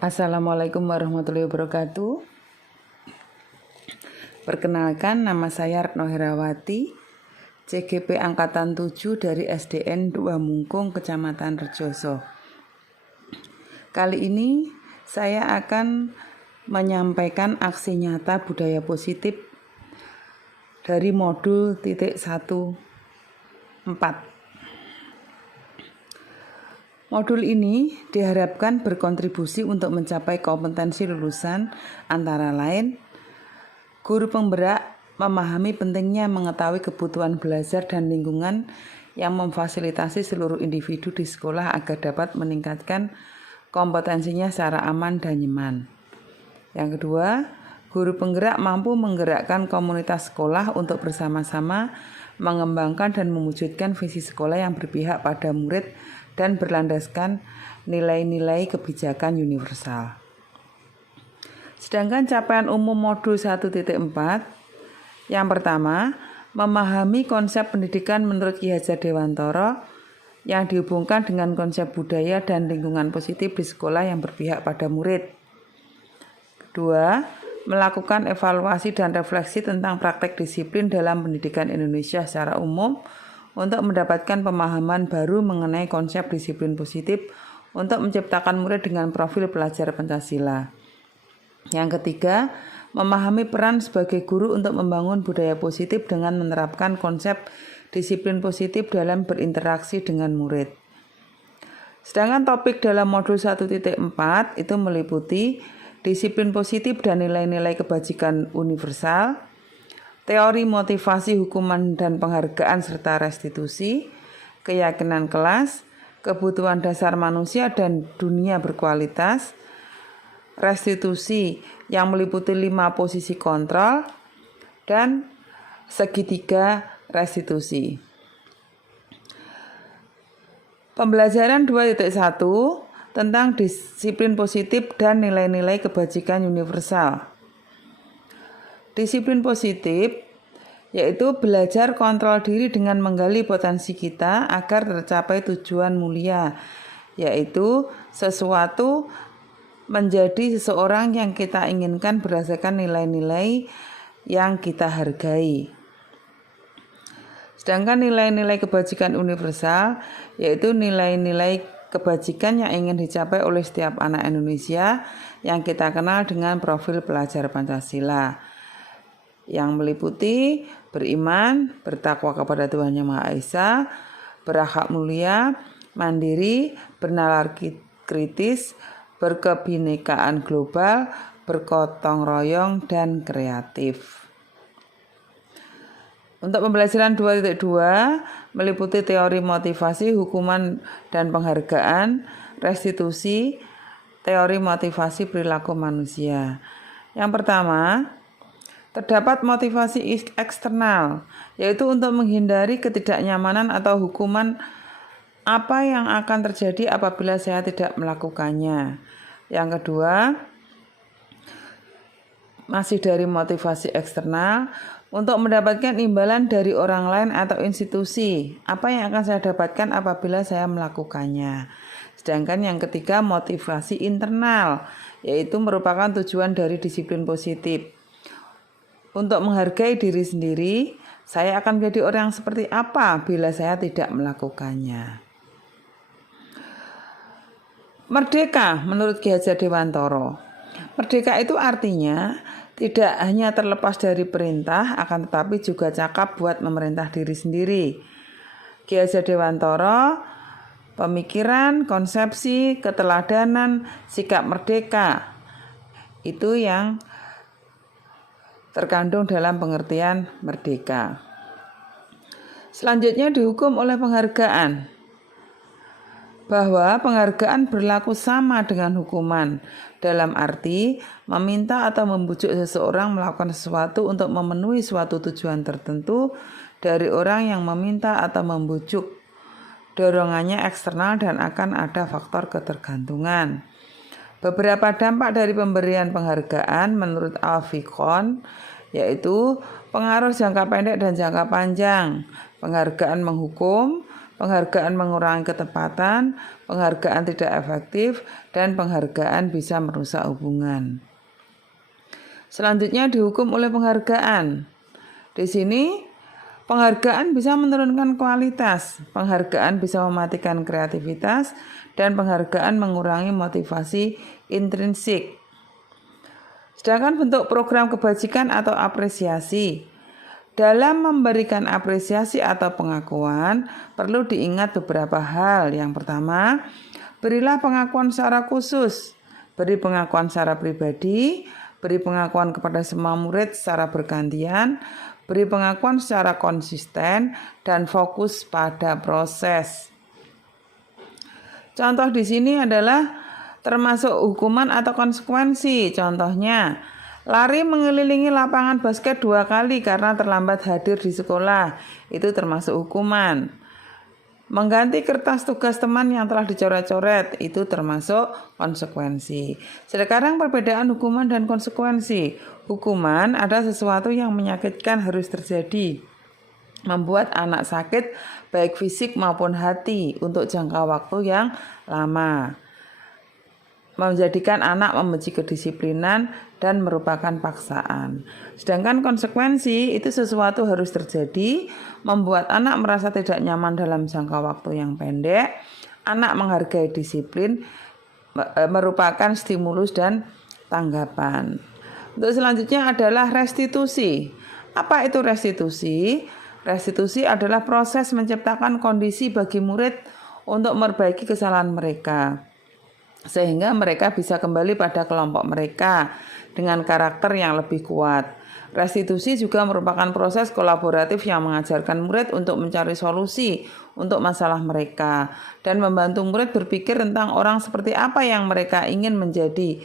Assalamualaikum warahmatullahi wabarakatuh. Perkenalkan, nama saya Retno Herawati, CGP Angkatan 7 dari SDN 2 Mungkung, Kecamatan Rejoso. Kali ini saya akan menyampaikan aksi nyata budaya positif dari modul 1.4. Modul ini diharapkan berkontribusi untuk mencapai kompetensi lulusan, antara lain guru penggerak memahami pentingnya mengetahui kebutuhan belajar dan lingkungan yang memfasilitasi seluruh individu di sekolah agar dapat meningkatkan kompetensinya secara aman dan nyaman. Yang kedua, guru penggerak mampu menggerakkan komunitas sekolah untuk bersama-sama mengembangkan dan mewujudkan visi sekolah yang berpihak pada murid dan berlandaskan nilai-nilai kebijakan universal. Sedangkan capaian umum modul 1.4, yang pertama, memahami konsep pendidikan menurut Ki Hajar Dewantara yang dihubungkan dengan konsep budaya dan lingkungan positif di sekolah yang berpihak pada murid. Kedua, melakukan evaluasi dan refleksi tentang praktek disiplin dalam pendidikan Indonesia secara umum untuk mendapatkan pemahaman baru mengenai konsep disiplin positif untuk menciptakan murid dengan profil pelajar Pancasila. Yang ketiga, memahami peran sebagai guru untuk membangun budaya positif dengan menerapkan konsep disiplin positif dalam berinteraksi dengan murid. Sedangkan topik dalam modul 1.4 itu meliputi disiplin positif dan nilai-nilai kebajikan universal, teori motivasi hukuman dan penghargaan serta restitusi, keyakinan kelas, kebutuhan dasar manusia dan dunia berkualitas, restitusi yang meliputi 5 posisi kontrol, dan segitiga restitusi. Pembelajaran 2.1 tentang disiplin positif dan nilai-nilai kebajikan universal. Disiplin positif yaitu belajar kontrol diri dengan menggali potensi kita agar tercapai tujuan mulia, yaitu sesuatu menjadi seseorang yang kita inginkan berdasarkan nilai-nilai yang kita hargai. Sedangkan nilai-nilai kebajikan universal yaitu nilai-nilai kebajikan yang ingin dicapai oleh setiap anak Indonesia yang kita kenal dengan profil pelajar Pancasila, yang meliputi beriman, bertakwa kepada Tuhan Yang Maha Esa, berakhlak mulia, mandiri, bernalar kritis, berkebinekaan global, bergotong royong, dan kreatif. Untuk pembelajaran 2.2 meliputi teori motivasi, hukuman dan penghargaan, restitusi, teori motivasi perilaku manusia. Yang pertama, terdapat motivasi eksternal, yaitu untuk menghindari ketidaknyamanan atau hukuman apa yang akan terjadi apabila saya tidak melakukannya. Yang kedua, masih dari motivasi eksternal, untuk mendapatkan imbalan dari orang lain atau institusi, apa yang akan saya dapatkan apabila saya melakukannya. Sedangkan yang ketiga, motivasi internal, yaitu merupakan tujuan dari disiplin positif. Untuk menghargai diri sendiri, saya akan menjadi orang seperti apa bila saya tidak melakukannya. Merdeka menurut Ki Hajar Dewantara. Merdeka itu artinya tidak hanya terlepas dari perintah, akan tetapi juga cakap buat memerintah diri sendiri. Ki Hajar Dewantara, pemikiran, konsepsi, keteladanan, sikap merdeka, itu yang terkandung dalam pengertian merdeka. Selanjutnya dihukum oleh penghargaan, bahwa penghargaan berlaku sama dengan hukuman, dalam arti meminta atau membujuk seseorang melakukan sesuatu untuk memenuhi suatu tujuan tertentu dari orang yang meminta atau membujuk. Dorongannya eksternal dan akan ada faktor ketergantungan. Beberapa dampak dari pemberian penghargaan menurut Al-Fiqhon yaitu pengaruh jangka pendek dan jangka panjang. Penghargaan menghukum, penghargaan mengurangi ketepatan, penghargaan tidak efektif, dan penghargaan bisa merusak hubungan. Selanjutnya dihukum oleh penghargaan. Di sini penghargaan bisa menurunkan kualitas, penghargaan bisa mematikan kreativitas, dan penghargaan mengurangi motivasi intrinsik. Sedangkan bentuk program kebajikan atau apresiasi. Dalam memberikan apresiasi atau pengakuan, perlu diingat beberapa hal. Yang pertama, berilah pengakuan secara khusus, beri pengakuan secara pribadi, beri pengakuan kepada semua murid secara bergantian, beri pengakuan secara konsisten, dan fokus pada proses. Contoh di sini adalah termasuk hukuman atau konsekuensi. Contohnya, lari mengelilingi lapangan basket 2 kali karena terlambat hadir di sekolah. Itu termasuk hukuman. Mengganti kertas tugas teman yang telah dicoret-coret, itu termasuk konsekuensi. Sekarang perbedaan hukuman dan konsekuensi. Hukuman ada sesuatu yang menyakitkan harus terjadi, membuat anak sakit baik fisik maupun hati untuk jangka waktu yang lama, menjadikan anak membenci kedisiplinan dan merupakan paksaan. Sedangkan konsekuensi itu sesuatu harus terjadi, membuat anak merasa tidak nyaman dalam jangka waktu yang pendek. Anak menghargai disiplin, merupakan stimulus dan tanggapan. Untuk selanjutnya adalah restitusi. Apa itu restitusi? Restitusi adalah proses menciptakan kondisi bagi murid untuk memperbaiki kesalahan mereka, sehingga mereka bisa kembali pada kelompok mereka dengan karakter yang lebih kuat. Restitusi juga merupakan proses kolaboratif yang mengajarkan murid untuk mencari solusi untuk masalah mereka dan membantu murid berpikir tentang orang seperti apa yang mereka ingin menjadi,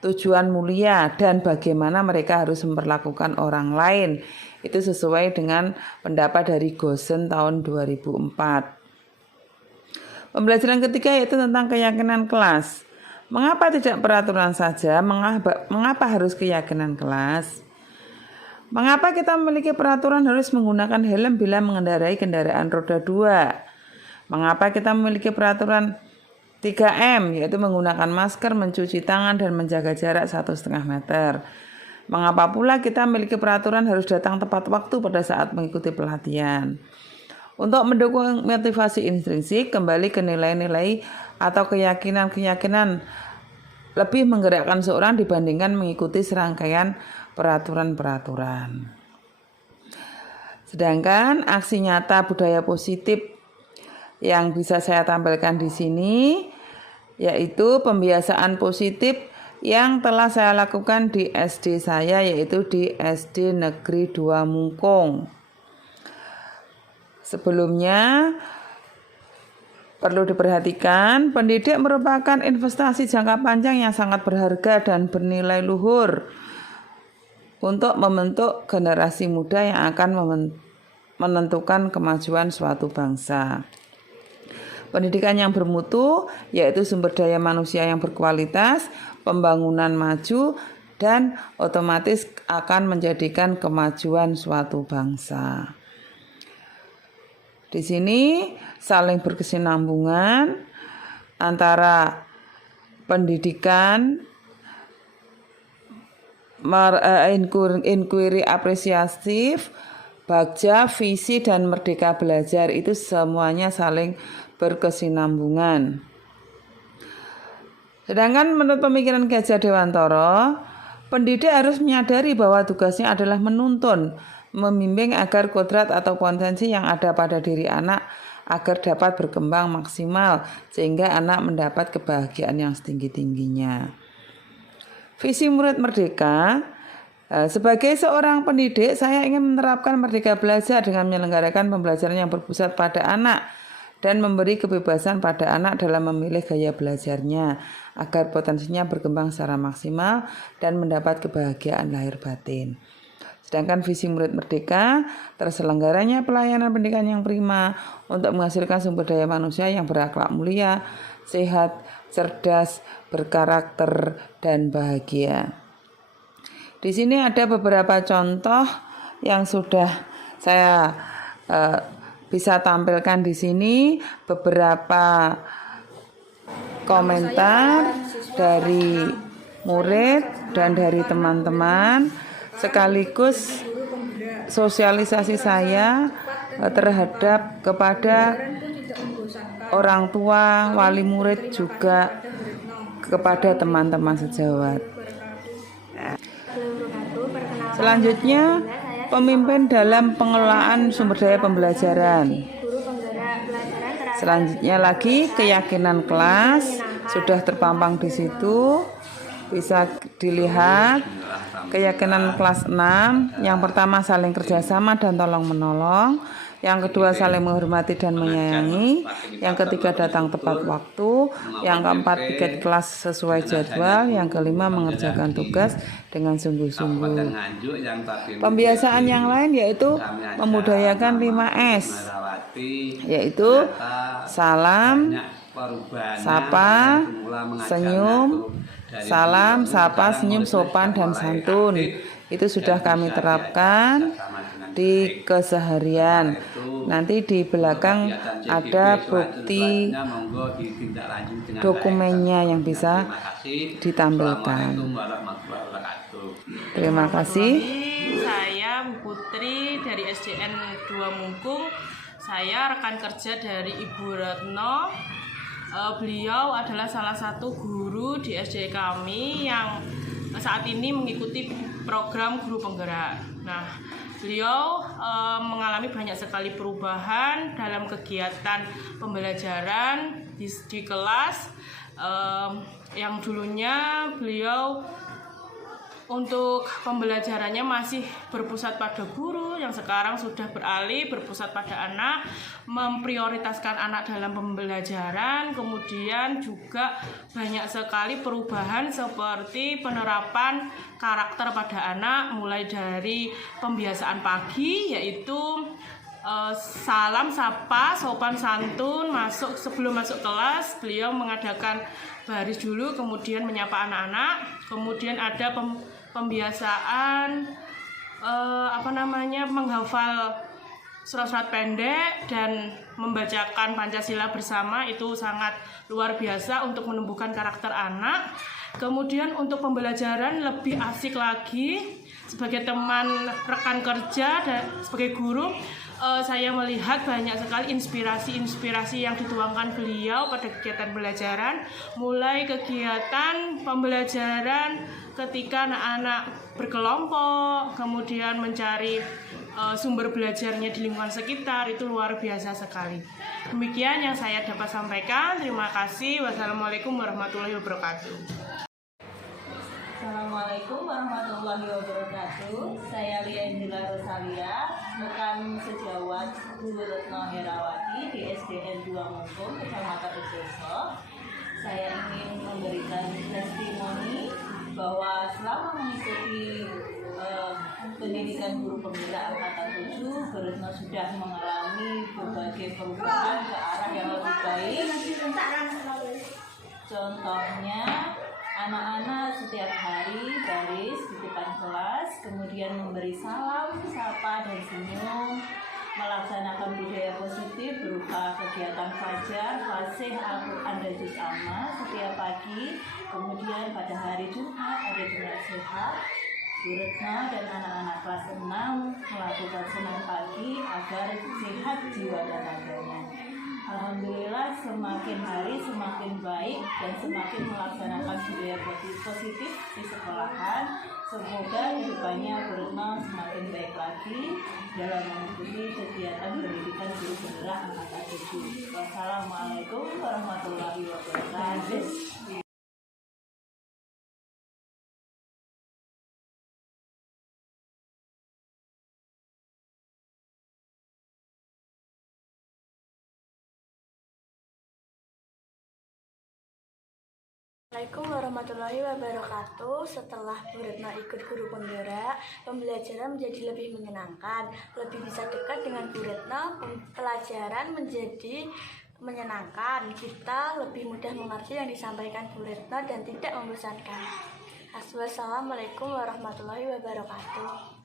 tujuan mulia, dan bagaimana mereka harus memperlakukan orang lain. Itu sesuai dengan pendapat dari Gosen tahun 2004. Pembelajaran ketiga yaitu tentang keyakinan kelas. Mengapa tidak peraturan saja? Mengapa harus keyakinan kelas? Mengapa kita memiliki peraturan harus menggunakan helm bila mengendarai kendaraan roda 2? Mengapa kita memiliki peraturan 3M, yaitu menggunakan masker, mencuci tangan, dan menjaga jarak 1,5 meter? Mengapa pula kita memiliki peraturan harus datang tepat waktu pada saat mengikuti pelatihan? Untuk mendukung motivasi intrinsik, kembali ke nilai-nilai atau keyakinan-keyakinan lebih menggerakkan seorang dibandingkan mengikuti serangkaian peraturan-peraturan. Sedangkan aksi nyata budaya positif yang bisa saya tampilkan di sini yaitu pembiasaan positif yang telah saya lakukan di SD saya, yaitu di SD Negeri 2 Mungkung. Sebelumnya perlu diperhatikan, pendidik merupakan investasi jangka panjang yang sangat berharga dan bernilai luhur untuk membentuk generasi muda yang akan menentukan kemajuan suatu bangsa. Pendidikan yang bermutu yaitu sumber daya manusia yang berkualitas, pembangunan maju, dan otomatis akan menjadikan kemajuan suatu bangsa. Di sini saling berkesinambungan antara pendidikan, inquiry apresiatif, bagja, visi, dan merdeka belajar, itu semuanya saling berkesinambungan. Sedangkan menurut pemikiran Ki Hajar Dewantara, pendidik harus menyadari bahwa tugasnya adalah menuntun, membimbing agar kodrat atau potensi yang ada pada diri anak agar dapat berkembang maksimal sehingga anak mendapat kebahagiaan yang setinggi-tingginya. Visi murid merdeka. Sebagai seorang pendidik, saya ingin menerapkan merdeka belajar dengan menyelenggarakan pembelajaran yang berpusat pada anak dan memberi kebebasan pada anak dalam memilih gaya belajarnya agar potensinya berkembang secara maksimal dan mendapat kebahagiaan lahir batin. Sedangkan visi murid merdeka, terselenggaranya pelayanan pendidikan yang prima untuk menghasilkan sumber daya manusia yang berakhlak mulia, sehat, cerdas, berkarakter, dan bahagia. Di sini ada beberapa contoh yang sudah saya bisa tampilkan di sini beberapa komentar dari murid dan dari teman-teman, sekaligus sosialisasi saya terhadap kepada orang tua, wali murid, juga kepada teman-teman sejawat. Selanjutnya, pemimpin dalam pengelolaan sumber daya pembelajaran. Selanjutnya lagi, keyakinan kelas sudah terpampang di situ, bisa dilihat. Keyakinan kelas 6, yang pertama saling kerjasama dan tolong menolong, yang kedua saling menghormati dan menyayangi, yang ketiga datang tepat waktu, yang keempat piket kelas sesuai jadwal, yang kelima mengerjakan tugas dengan sungguh-sungguh. Pembiasaan yang lain yaitu memudayakan 5S, yaitu salam, sapa, senyum, salam, sapa, senyum, sopan, dan santun. Itu sudah kami terapkan di keseharian. Nanti di belakang ada bukti dokumennya yang bisa ditampilkan. Terima kasih. Saya Bu Putri dari SDN 2 Mungkung. Saya rekan kerja dari Ibu Retno. Beliau adalah salah satu guru di SD kami yang saat ini mengikuti program guru penggerak. Nah, beliau mengalami banyak sekali perubahan dalam kegiatan pembelajaran di kelas. Yang dulunya beliau untuk pembelajarannya masih berpusat pada guru, yang sekarang sudah beralih berpusat pada anak, memprioritaskan anak dalam pembelajaran. Kemudian juga banyak sekali perubahan seperti penerapan karakter pada anak, mulai dari pembiasaan pagi, yaitu salam, sapa, sopan, santun. Sebelum masuk kelas, beliau mengadakan baris dulu, kemudian menyapa anak-anak. Kemudian ada pembiasaan menghafal surat-surat pendek dan membacakan Pancasila bersama. Itu sangat luar biasa untuk menumbuhkan karakter anak. Kemudian untuk pembelajaran lebih asik lagi. Sebagai teman rekan kerja dan sebagai guru, saya melihat banyak sekali inspirasi yang dituangkan beliau pada kegiatan pembelajaran, mulai kegiatan pembelajaran ketika anak-anak berkelompok, kemudian mencari sumber belajarnya di lingkungan sekitar. Itu luar biasa sekali. Demikian yang saya dapat sampaikan. Terima kasih. Wassalamualaikum warahmatullahi wabarakatuh. Assalamualaikum warahmatullahi wabarakatuh. Saya Lia Indila Rosalia, rekan sejawat Bu Retno Herawati di SDN 2 Mungkung, Kecamatan Rejoso. Saya ingin memberikan testimoni bahwa selama mengikuti pendidikan guru penggerak angkatan 7, Bu Retno sudah mengalami berbagai perubahan ke arah yang lebih baik. Contohnya, anak-anak setiap hari baris di depan kelas, kemudian memberi salam, sapa, dan senyum, melaksanakan budaya positif berupa kegiatan fajar, fasih, Al-Quran, dan juz amma setiap pagi. Kemudian pada hari Jumat ada Jumat Sehat. Bu Retno dan anak-anak kelas 6 melakukan senam pagi agar sehat jiwa dan raganya. Alhamdulillah, semakin hari semakin baik dan semakin melaksanakan budaya positif di sekolahan. Semoga kedepannya Bu Retno semakin baik lagi dalam mengikuti kegiatan pendidikan guru penggerak angkatan 7. Wassalamualaikum warahmatullahi wabarakatuh. Assalamualaikum warahmatullahi wabarakatuh. Setelah Bu Retno ikut guru penggerak, pembelajaran menjadi lebih menyenangkan, lebih bisa dekat dengan Bu Retno, pelajaran menjadi menyenangkan, kita lebih mudah mengerti yang disampaikan Bu Retno dan tidak membosankan. Wassalamualaikum warahmatullahi wabarakatuh.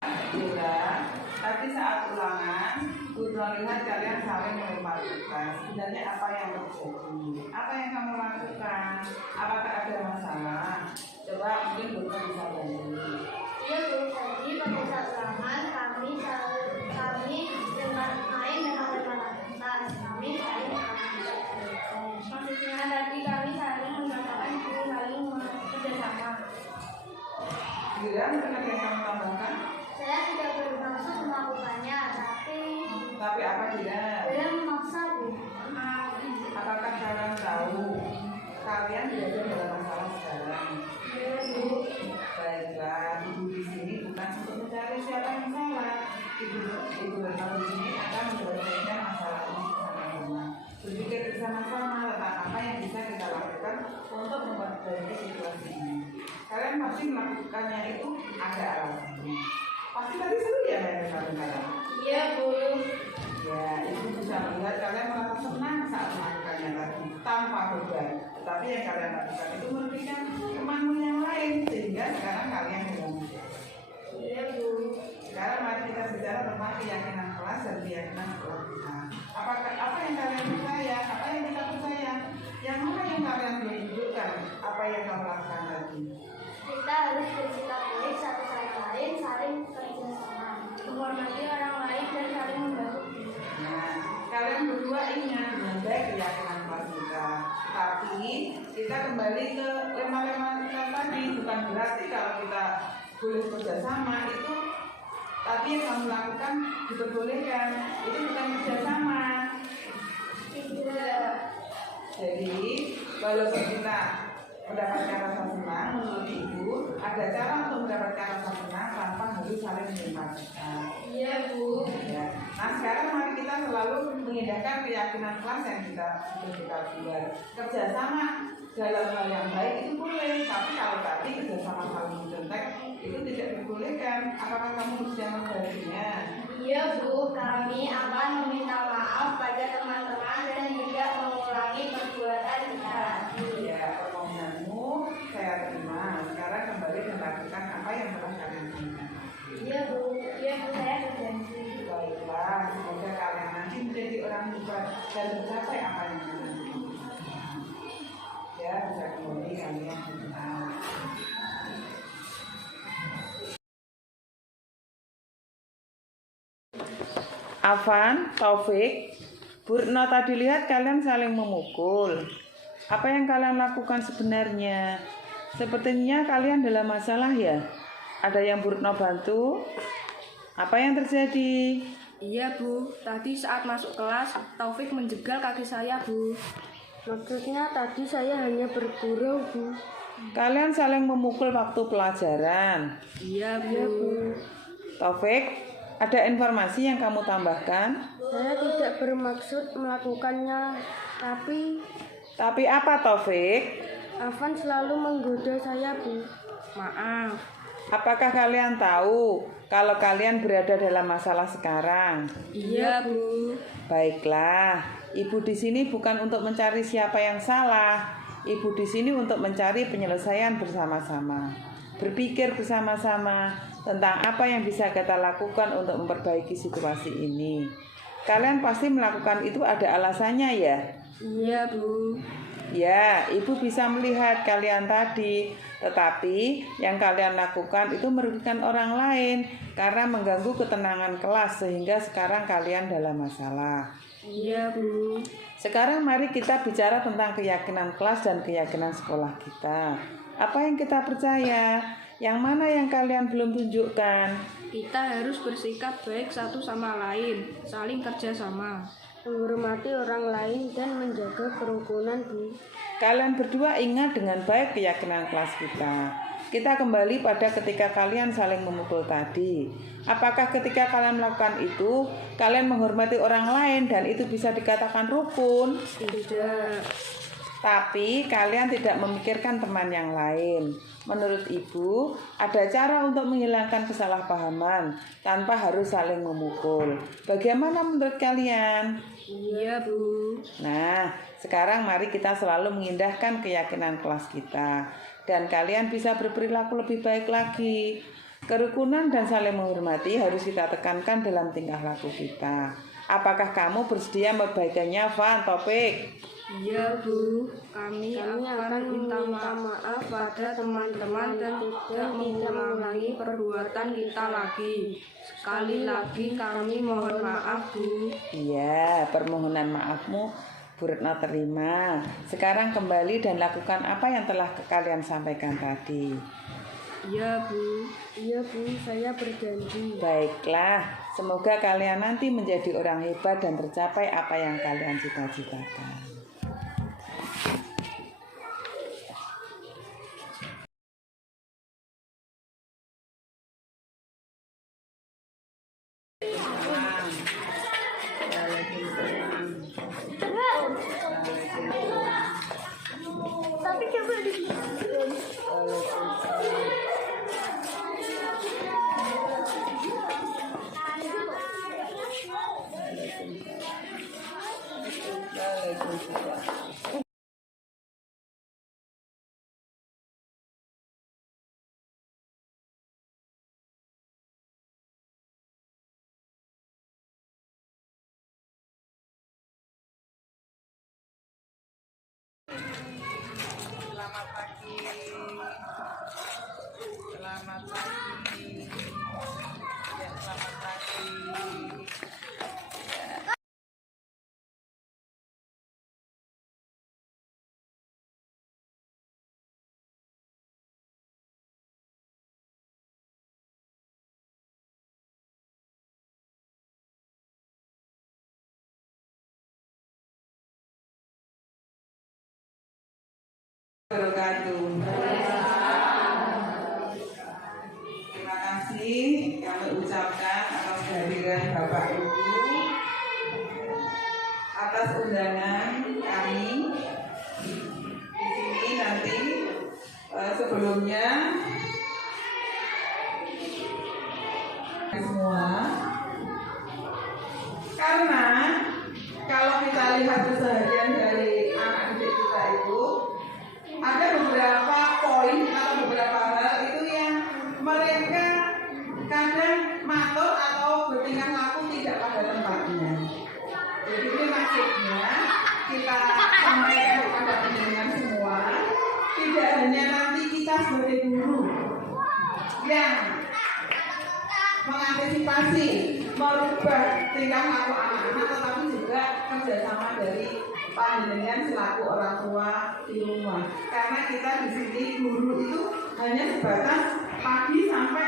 Bila tapi saat ulangan, Guru lihat kalian saling melempar tugas. Sebenarnya apa yang terjadi? Apa yang kamu lakukan? Apakah ada masalah? Coba mungkin Guru bisa bantu. Iya Bu, tadi pada saat ulangan kami dengan main dengan teman-teman kami saling maksudnya tadi kami saling mengatakan guru saling bekerjasama. Bila mungkin ada yang kamu tambahkan? Saya tidak bermaksud melakukannya, Tapi apa tidak? saya memaksa Bu. Apakah kalian tahu kalian berada dalam masalah sekarang? Iya Bu. Baiklah, ibu di sini bukan untuk mencari siapa yang salah. Ibu di sini akan menyelesaikan masalah ini bersama-sama. Berpikir bersama-sama tentang apa yang bisa kita lakukan untuk memperbaiki situasi ini. Kalian pasti melakukannya itu ada alasannya. Pasti tadi seru ya main bareng-bareng. Iya Bu. Ya, ibu bisa melihat kalian merasa senang saat melakukannya tadi tanpa beban. Tetapi yang kalian lakukan itu merugikan temanmu yang lain sehingga sekarang kalian hilang. Iya Bu. Sekarang mari kita bicara tentang keyakinan kelas dan keyakinan sekolah kita. Apa yang kalian percaya? Apa yang kita percaya? Yang mana yang kalian belum tunjukkan? Apa yang kamu lakukan tadi? Kita harus bersikap baik satu sama lain, saling kerjasama, menghormati orang lain dan saling membantu. Nah, kalian berdua ingat dengan baik keyakinan kelas kita. Tapi kita kembali ke lema-lema kita tadi. Bukan berarti kalau kita boleh kerjasama itu, tapi yang kamu lakukan diperbolehkan. Itu bukan kerjasama. Tidak. Jadi, walaupun kita mendapatkan rasa senang, menurut ibu, ada cara untuk mendapatkan rasa senang tanpa harus saling menyimpatikan. Iya Bu. Ya. Nah sekarang mari kita selalu mengindahkan keyakinan kelas yang sudah kita buat. Kerjasama dalam hal yang baik itu boleh, tapi kalau tadi kerjasama saling mencontek itu tidak dibolehkan. Apakah kamu bisa membaginya? Iya Bu, kami akan meminta maaf pada teman-teman dan tidak mengulangi perbuatan kita lagi. Ya, permohonanmu saya terima. Sekarang kembali dan lakukan apa yang telah kalian lakukan. Iya Bu, saya berjanji. Baiklah, semoga kalian nanti menjadi orang hebat dan mencapai apa yang kalian inginkan. Ya, bisa kembali kalian berdoa. Afan, Taufik, Bu Retno tadi lihat kalian saling memukul. Apa yang kalian lakukan sebenarnya? Sepertinya kalian dalam masalah ya? Ada yang Bu Retno bantu? Apa yang terjadi? Iya Bu, tadi saat masuk kelas Taufik menjegal kaki saya Bu. Maksudnya tadi saya hanya bergurau Bu. Kalian saling memukul waktu pelajaran. Iya Bu. Taufik, ada informasi yang kamu tambahkan? Saya tidak bermaksud melakukannya, Tapi apa Taufik? Afan selalu menggoda saya Bu. Maaf. Apakah kalian tahu kalau kalian berada dalam masalah sekarang? Iya Bu. Baiklah, ibu di sini bukan untuk mencari siapa yang salah. Ibu di sini untuk mencari penyelesaian bersama-sama. Berpikir bersama-sama tentang apa yang bisa kita lakukan untuk memperbaiki situasi ini. Kalian pasti melakukan itu ada alasannya ya? Iya Bu. Ya, ibu bisa melihat kalian tadi. Tetapi yang kalian lakukan itu merugikan orang lain karena mengganggu ketenangan kelas sehingga sekarang kalian dalam masalah. Iya Bu. Sekarang mari kita bicara tentang keyakinan kelas dan keyakinan sekolah kita. Apa yang kita percaya? Yang mana yang kalian belum tunjukkan? Kita harus bersikap baik satu sama lain, saling kerjasama. Menghormati orang lain dan menjaga kerukunan Bu. Kalian berdua ingat dengan baik keyakinan kelas kita. Kita kembali pada ketika kalian saling memukul tadi. Apakah ketika kalian melakukan itu, kalian menghormati orang lain dan itu bisa dikatakan rukun? Tidak. Tapi kalian tidak memikirkan teman yang lain. Menurut ibu, ada cara untuk menghilangkan kesalahpahaman tanpa harus saling memukul. Bagaimana menurut kalian? Iya Bu. Nah, sekarang mari kita selalu mengindahkan keyakinan kelas kita. Dan kalian bisa berperilaku lebih baik lagi. Kerukunan dan saling menghormati harus kita tekankan dalam tingkah laku kita. Apakah kamu bersedia membaikannya, Van? Topik. Iya Bu, kami akan minta maaf pada teman-teman dan tidak mengulangi perbuatan kita lagi. Sekali lagi kami mohon maaf Bu. Iya, permohonan maafmu Bu Retno terima. Sekarang kembali dan lakukan apa yang telah kalian sampaikan tadi. Iya Bu. Iya Bu, saya berjanji. Baiklah, semoga kalian nanti menjadi orang hebat dan tercapai apa yang kalian cita-citakan. Tapi coba di Selamat pagi. Selamat pagi. Ya, selamat pagi. Wabarakatuh. Terima kasih kami ucapkan atas kehadiran Bapak Ibu, atas undangan kami di sini nanti. Sebelumnya semua, karena kalau kita lihat keseharian dari anak didik kita itu ada beberapa poin atau beberapa hal itu yang mereka kadang matur atau bertingkah laku tidak pada tempatnya. Jadi ini maksudnya kita sampaikan kepada pendengar semua, tidak hanya nanti kita sebagai guru yang mengantisipasi merubah tingkah laku anak-anak, tetapi juga kerjasama dari panjenengan selaku orang tua di rumah. Karena kita di sini guru itu hanya sebatas pagi sampai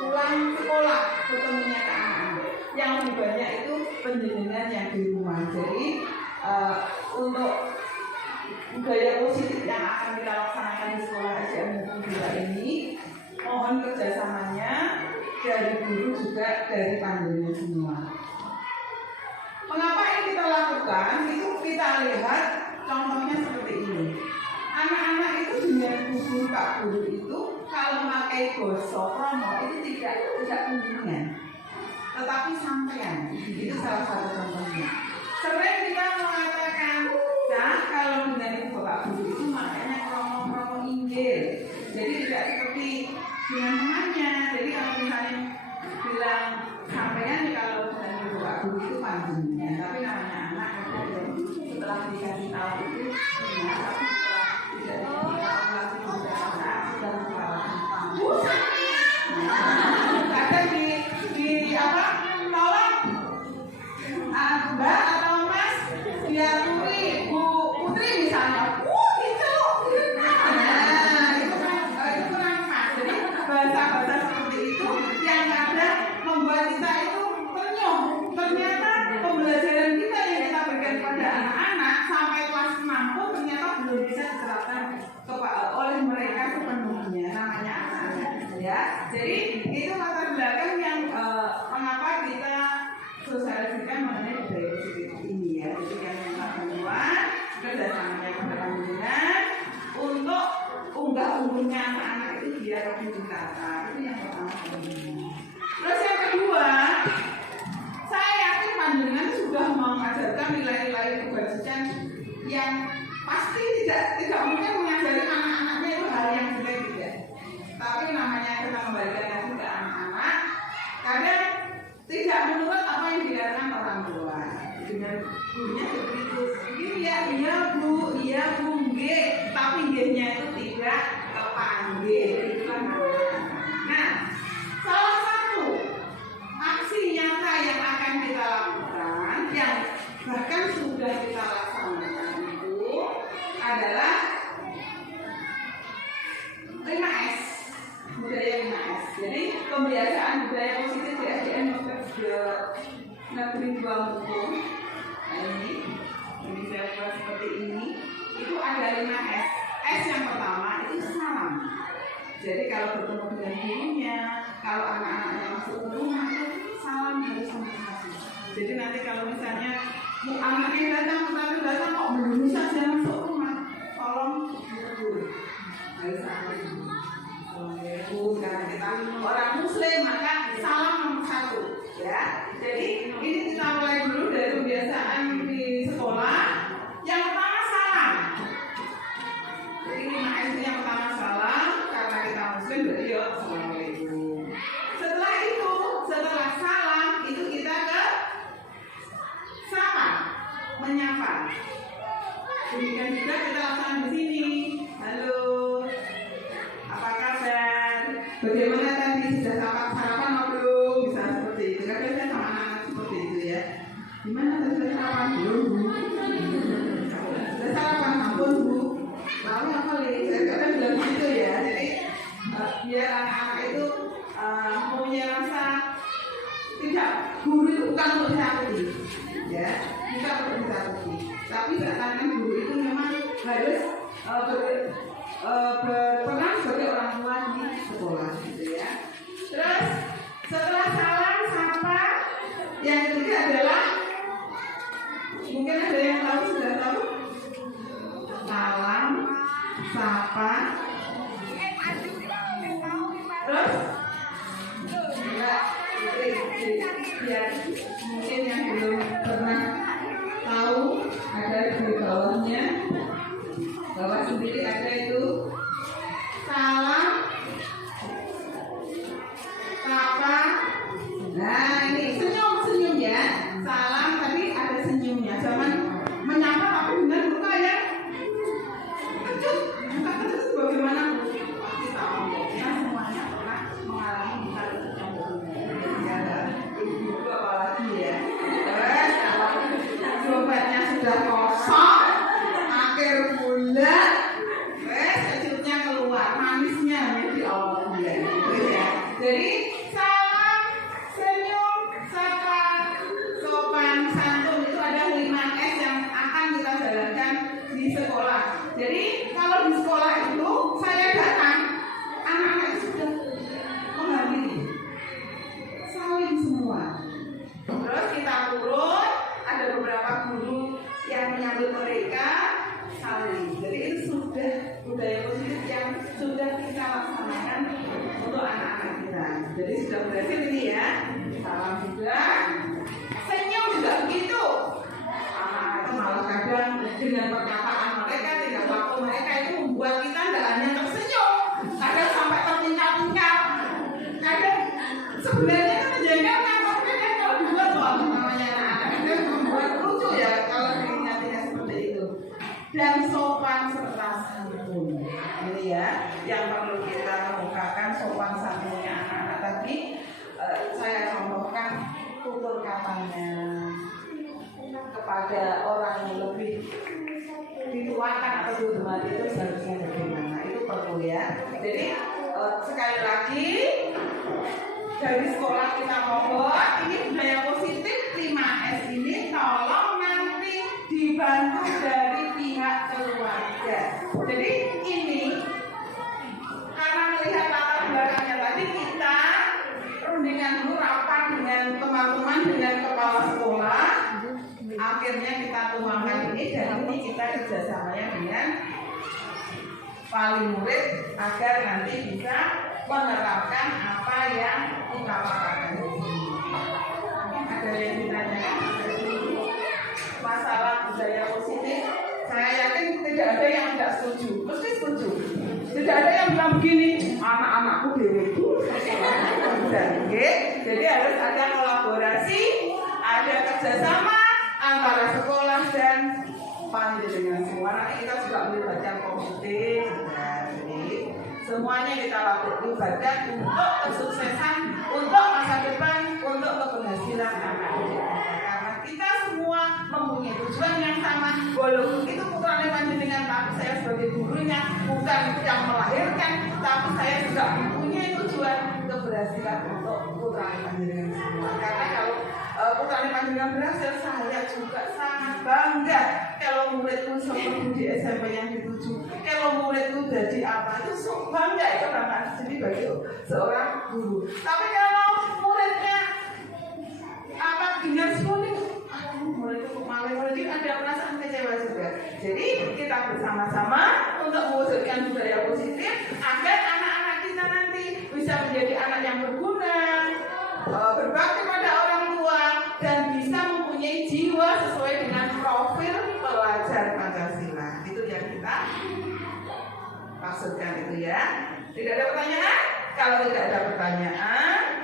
pulang sekolah ketemunya ke anak-anak. Yang lebih banyak itu panjenengan yang di rumah. Jadi untuk budaya positif yang akan kita laksanakan di sekolah SDN Negeri 2 ini, mohon kerjasamanya dari guru juga dari panjenengan semua. Mengapa ini kita lakukan? Itu kita lihat contohnya seperti ini. Anak-anak itu dengan guru Pak Guru itu kalau memakai gosok promo itu tidak kunjungan, tetapi sampean. Itu salah satu contohnya. Sering kita mengatakan, nah kalau dengan ibu Pak Guru itu makanya promo-promo inggil. Jadi tidak seperti dengan temannya. Jadi kalau misalnya bilang sampean kalau dengan ibu Pak Guru itu panjangnya, tapi namanya anak setelah dikasih tahu itu ya, tapi setelah tidak dikasih tahu sudah kepala kadang di apa tolong Mbak atau Mas diaturi Bu Putri misalnya, itu kurang pas. Jadi bahasa-bahasa seperti itu yang kadang membuat kita itu ternyuh. Ternyata pembelajaran kita yang kita berikan kepada anak-anak sampai kelas 6 pun ternyata belum bisa diterapkan oleh mereka sepenuhnya, namanya anak-anak ya. Jadi itu latar belakang yang mengapa kita sosialisasikan mengenai budaya positif ini ya. Jadi kami minta bantuan kerjasamanya pada panjenengan untuk unggah-ungguhnya anak-anak itu biar lebih ditata. Itu yang pertama. Terus yang kedua, saya yakin panjenengan sudah mengajarkan nilai-nilai kebajikan yang pasti tidak mungkin mengajari anak-anaknya itu hal yang jelek tidak. Tapi namanya kembalikan lagi ke anak-anak. Kadang tidak menurut apa yang dikatakan orang tua. Dengan gurunya begitu. Ini ya iya bu, nggih, tapi nggihnya itu tidak kepanggil. Nah, salah satu aksi nyata yang akan kita lakukan, yang bahkan sudah kita laksanakan itu adalah 5S, budaya 5S. Jadi pembiasaan budaya positif di SDN Negeri 2 Mumpung. Nah ini saya buat seperti ini. Itu ada 5S. S yang pertama itu salam. Jadi kalau bertemu dengan gurunya, kalau anak-anaknya masuk ke rumah itu salam harus komunikasi. Jadi nanti kalau misalnya anaknya datang kok belum saja masuk rumah, tolong ditegur. Harus salam. Karena kita orang Muslim maka salam nomor 1, ya. Jadi ini kita mulai dulu dari kebiasaan di sekolah. Yang pertama salam. Jadi 5S yang pertama salam, karena kita Muslim berarti ya assalamualaikum. Setelah itu, setelah salam itu kita ke sapa, menyapa. Demikian juga kita laksanakan di sini. Halo, apa kabar? Bagaimana tadi sudah sarapan atau belum? Bisa seperti itu. Kadang saya sama anak-anak seperti itu ya. Gimana tadi sudah sarapan belum? Sudah sarapan ampun bu. Lalu apa lagi? Saya kadang bilang gitu ya. Jadi biar anak-anak itu mempunyai rasa tidak, guru itu bukan untuk ditakuti, ya, bukan untuk ditakuti. Tapi seakan-akan guru itu memang harus berperan sebagai orang tua di sekolah, gitu ya. Terus setelah salam sapa, yang ketiga adalah mungkin ada yang tahu, sudah tahu, salam sapa, terus biar mungkin yang belum pernah tahu ada di bawahnya, bawah sendiri ada itu salam sapa. Nah ini senyum ya, salam tadi ada senyumnya, jangan menyapa tapi dengan muka yang kejut. Muka kejut itu bagaimana? Pasti tahu ya, semuanya pernah mengalami muka kejut yang berbeda. Ibu apalagi ya, dompetnya sudah kosong, akhir bulan, kejutnya keluar, manisnya hanya di awal bulan, gitu ya. Jadi salam, senyum, sapa, sopan, santun itu ada 5S yang akan kita jalankan di sekolah. Jadi kalau di sekolah itu saya datang, anak-anak itu sudah menghadiri, saling semua. Terus kita turun, ada beberapa guru yang menyambut mereka, saling. Jadi itu sudah budaya positif yang sudah kita laksanakan untuk anak-anak kita. Jadi sudah berhasil ini ya. Salam juga, senyum juga begitu. Anak-anak itu malah kadang dengan perkataan mereka, tidak waktu mereka itu membuat kita tidak hanya tersenyum, kadang sampai terpincang-pincang. Kadang sebenarnya itu menjengkelkan, tapi kan kalau dibuat namanya anak-anak itu membuat lucu ya kalau diingat-ingat seperti itu. Dan sopan serta santun, ini ya yang perlu kita kemukakan, sopan santunnya anak-anak tadi. Saya contohkan tutur katanya kepada orang yang lebih dituakan atau dihormati itu seharusnya bagaimana, itu perlu ya. Jadi sekali lagi dari sekolah kita mohon ini budaya positif 5S ini tolong nanti dibantu dari pihak keluarga. Jadi ini karena melihat latar belakangnya tadi, kita rundingan dulu rapat dengan teman-teman, dengan kepala sekolah, akhirnya kita tuangkan ini, dan ini kita kerjasamanya dengan wali murid agar nanti bisa menerapkan apa yang kita lakukan di sini. Ada yang ditanyakan masalah budaya positif? Saya yakin tidak ada yang tidak setuju, mesti setuju. Tidak ada yang bilang begini, anak-anakku deweku. Jadi harus ada kolaborasi, ada kerjasama antara sekolah dan panjenengan semua. Nanti kita juga melibatkan komite. Jadi semuanya kita libatkan untuk kesuksesan, untuk masa depan, untuk keberhasilan anak-anak. Karena kita semua mempunyai tujuan yang sama. Walaupun itu putranya panjenengan, tapi saya sebagai gurunya bukan yang melahirkan, tapi saya juga mempunyai tujuan keberhasilan untuk putranya panjenengan semua. Karena kalau putranya panjenengan berhasil, saya juga sangat bangga kalau muridku seperti di SMP yang dituju. Kalau muridku jadi apa, itu bangga, itu bangga sendiri bagi seorang guru. Tapi kalau muridnya apa dengan kuning, muridku malah murid ada perasaan kecewa juga. Jadi kita bersama-sama untuk mewujudkan budaya positif agar anak-anak kita nanti bisa menjadi anak yang berguna, berbakti pada orang tua, dan bisa mempunyai jiwa sesuai dengan profil pelajar Pancasila. Itu yang kita maksudkan itu ya. Tidak ada pertanyaan? Kalau tidak ada pertanyaan,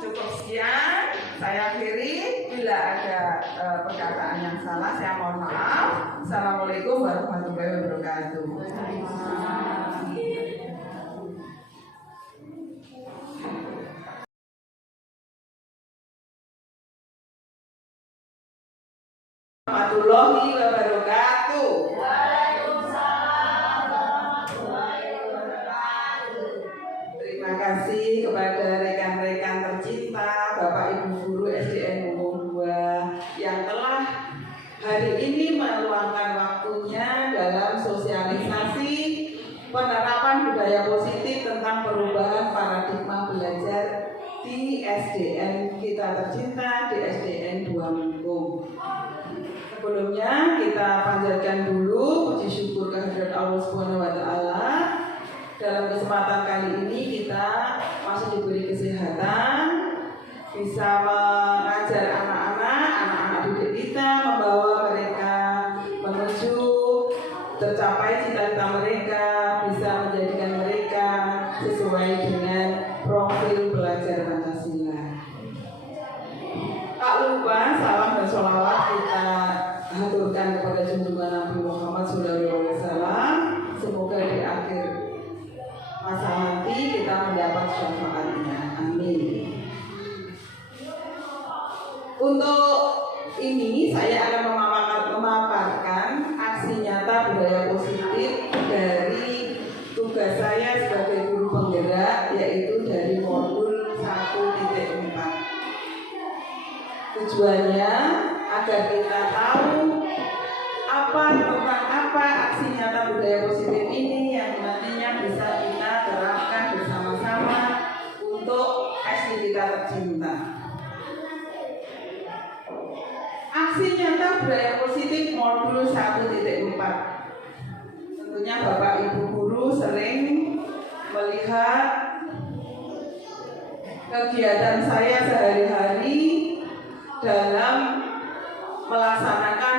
cukup sekian. Saya akhiri. Bila ada perkataan yang salah, saya mohon maaf. Assalamualaikum warahmatullahi wabarakatuh. Warahmatullahi wabarakatuh. Terima kasih kepada rekan-rekan tercinta, Bapak Ibu Guru SDN Umum 2 yang telah hari ini meluangkan waktunya dalam sosialisasi penerapan budaya positif tentang perubahan paradigma belajar di SDN kita tercinta, di SDN 2 Mumpung. Sebelumnya kita panjatkan dulu puji syukur kehadirat Allah Subhanahu wa taala. Dalam kesempatan kali ini kita masih diberi kesehatan, bisa mengajar anak-anak didik kita, membawa mereka menuju tercapai cita-cita mereka, bisa menjadikan mereka sesuai dengan profil pelajar Pancasila. Tak lupa salam dan sholawat kita haturkan kepada junjungan Nabi Muhammad SAW. Semoga di akhir masa nanti kita mendapat syafaatnya. Amin. Untuk ini saya akan memaparkan aksi nyata budaya positif dari tugas saya sebagai guru penggerak, yaitu dari modul 1.4. Tujuannya agar kita tahu tentang apa aksi nyata budaya positif ini yang nantinya bisa kita terapkan bersama-sama untuk SD kita tercinta. Aksi nyata budaya positif modul 1.4. Tentunya Bapak Ibu Guru sering melihat kegiatan saya sehari-hari dalam melaksanakan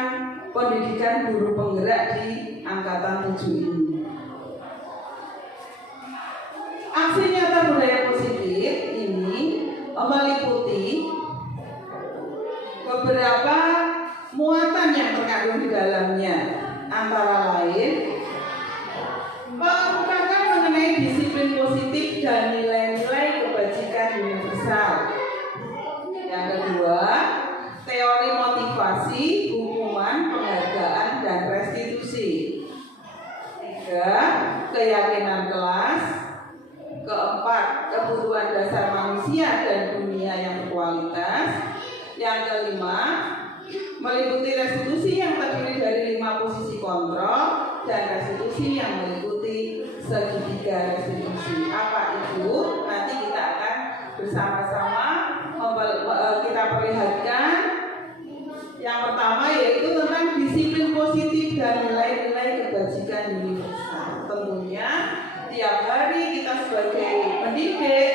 pendidikan guru penggerak di angkatan 7 ini. Aksi nyata budaya positif ini meliputi beberapa muatan yang terkandung di dalamnya, antara lain mengemukakan mengenai disiplin positif dan nilai-nilai kebajikan universal. Yang kedua, teori motivasi, hukuman, penghargaan, dan restitusi. 3, keyakinan kelas. Keempat, kebutuhan dasar manusia dan dunia yang berkualitas. Yang kelima, meliputi restitusi yang terdiri dari 5 posisi kontrol dan restitusi yang meliputi segitiga restitusi. Apa itu? Nanti kita akan bersama-sama kita perlihatkan. Yang pertama yaitu tentang disiplin positif dan nilai-nilai kebajikan universal. Tentunya tiap hari kita sebagai pendidik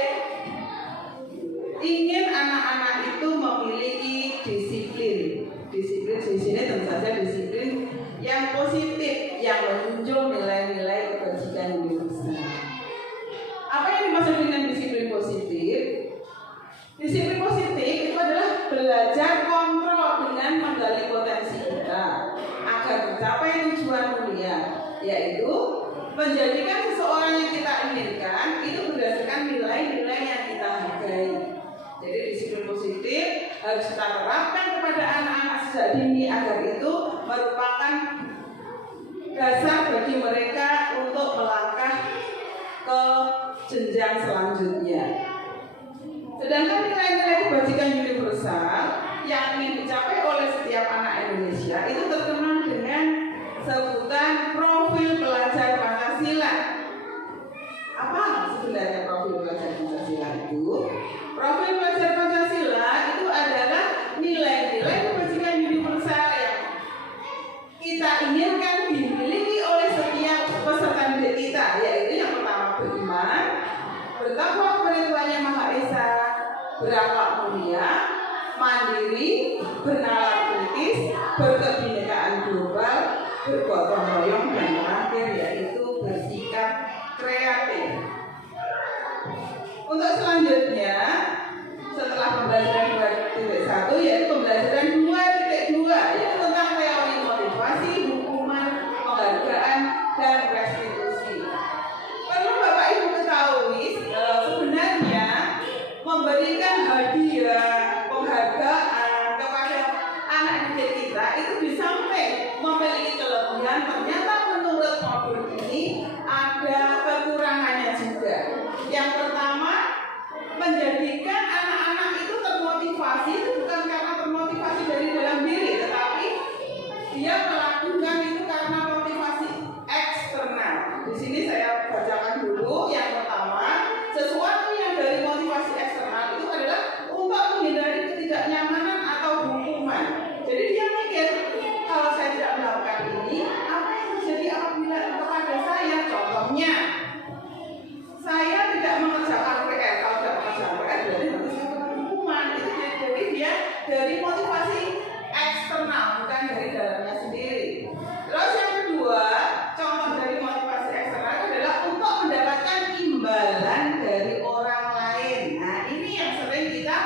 ingin anak-anak itu memiliki disiplin. Disiplin di sini tentu saja disiplin yang positif, yang menunjung nilai-nilai kebajikan universal. Apa yang dimaksud dengan disiplin positif? Disiplin positif itu adalah belajar kontrol dengan menggali potensi kita agar mencapai tujuan mulia, yaitu menjadikan seseorang yang kita inginkan itu berdasarkan nilai-nilai yang kita hargai. Jadi disiplin positif harus kita terapkan kepada anak-anak sejak dini agar itu merupakan dasar bagi mereka untuk melangkah ke jenjang selanjutnya. Sedangkan nilai-nilai kebajikan universal yang ingin dicapai oleh setiap anak Indonesia itu terkenal dengan sebutan profil pelajar Pancasila. Apa sebenarnya profil pelajar Pancasila itu? Profil pelajar Pancasila itu adalah nilai-nilai kebajikan universal yang kita inginkan dimiliki oleh setiap peserta didik kita, yaitu yang pertama beriman, bertakwa kepada Tuhan Yang Maha Esa, berakhlak mulia, mandiri, bernalar kritis, berkebinekaan global, bergotong royong, dan terakhir yaitu bersikap kreatif. Untuk selanjutnya, setelah pembelajaran 2.1 yaitu pembelajaran 2.2 yaitu tentang teori motivasi, hukuman, penghargaan, dan restitusi. Perlu Bapak Ibu ketahui, sebenarnya memberikan hadiah, penghargaan kepada anak didik kita itu di samping memiliki kelebihan, ternyata menurut modul ini ada kekurangannya juga. Yang pertama, menjadikan anak-anak itu termotivasi itu bukan karena termotivasi dari dalam diri, tetapi dia melakukan itu karena motivasi eksternal. Di sini saya bacakan dulu. Yang pertama, sesuatu yang dari motivasi eksternal itu adalah untuk menghindari ketidaknyamanan atau hukuman. Jadi dia mikir, kalau saya tidak melakukan ini, apa yang terjadi apabila kepada saya? Contohnya, saya tidak mengerjakan PR. Kalau tidak mengerjakan PR, berarti nanti saya kena hukuman. Jadi dia dari motivasi eksternal, bukan dari dalamnya sendiri. Terus yang kedua, contoh dari motivasi eksternal adalah untuk mendapatkan imbalan dari orang lain. Nah, ini yang sering kita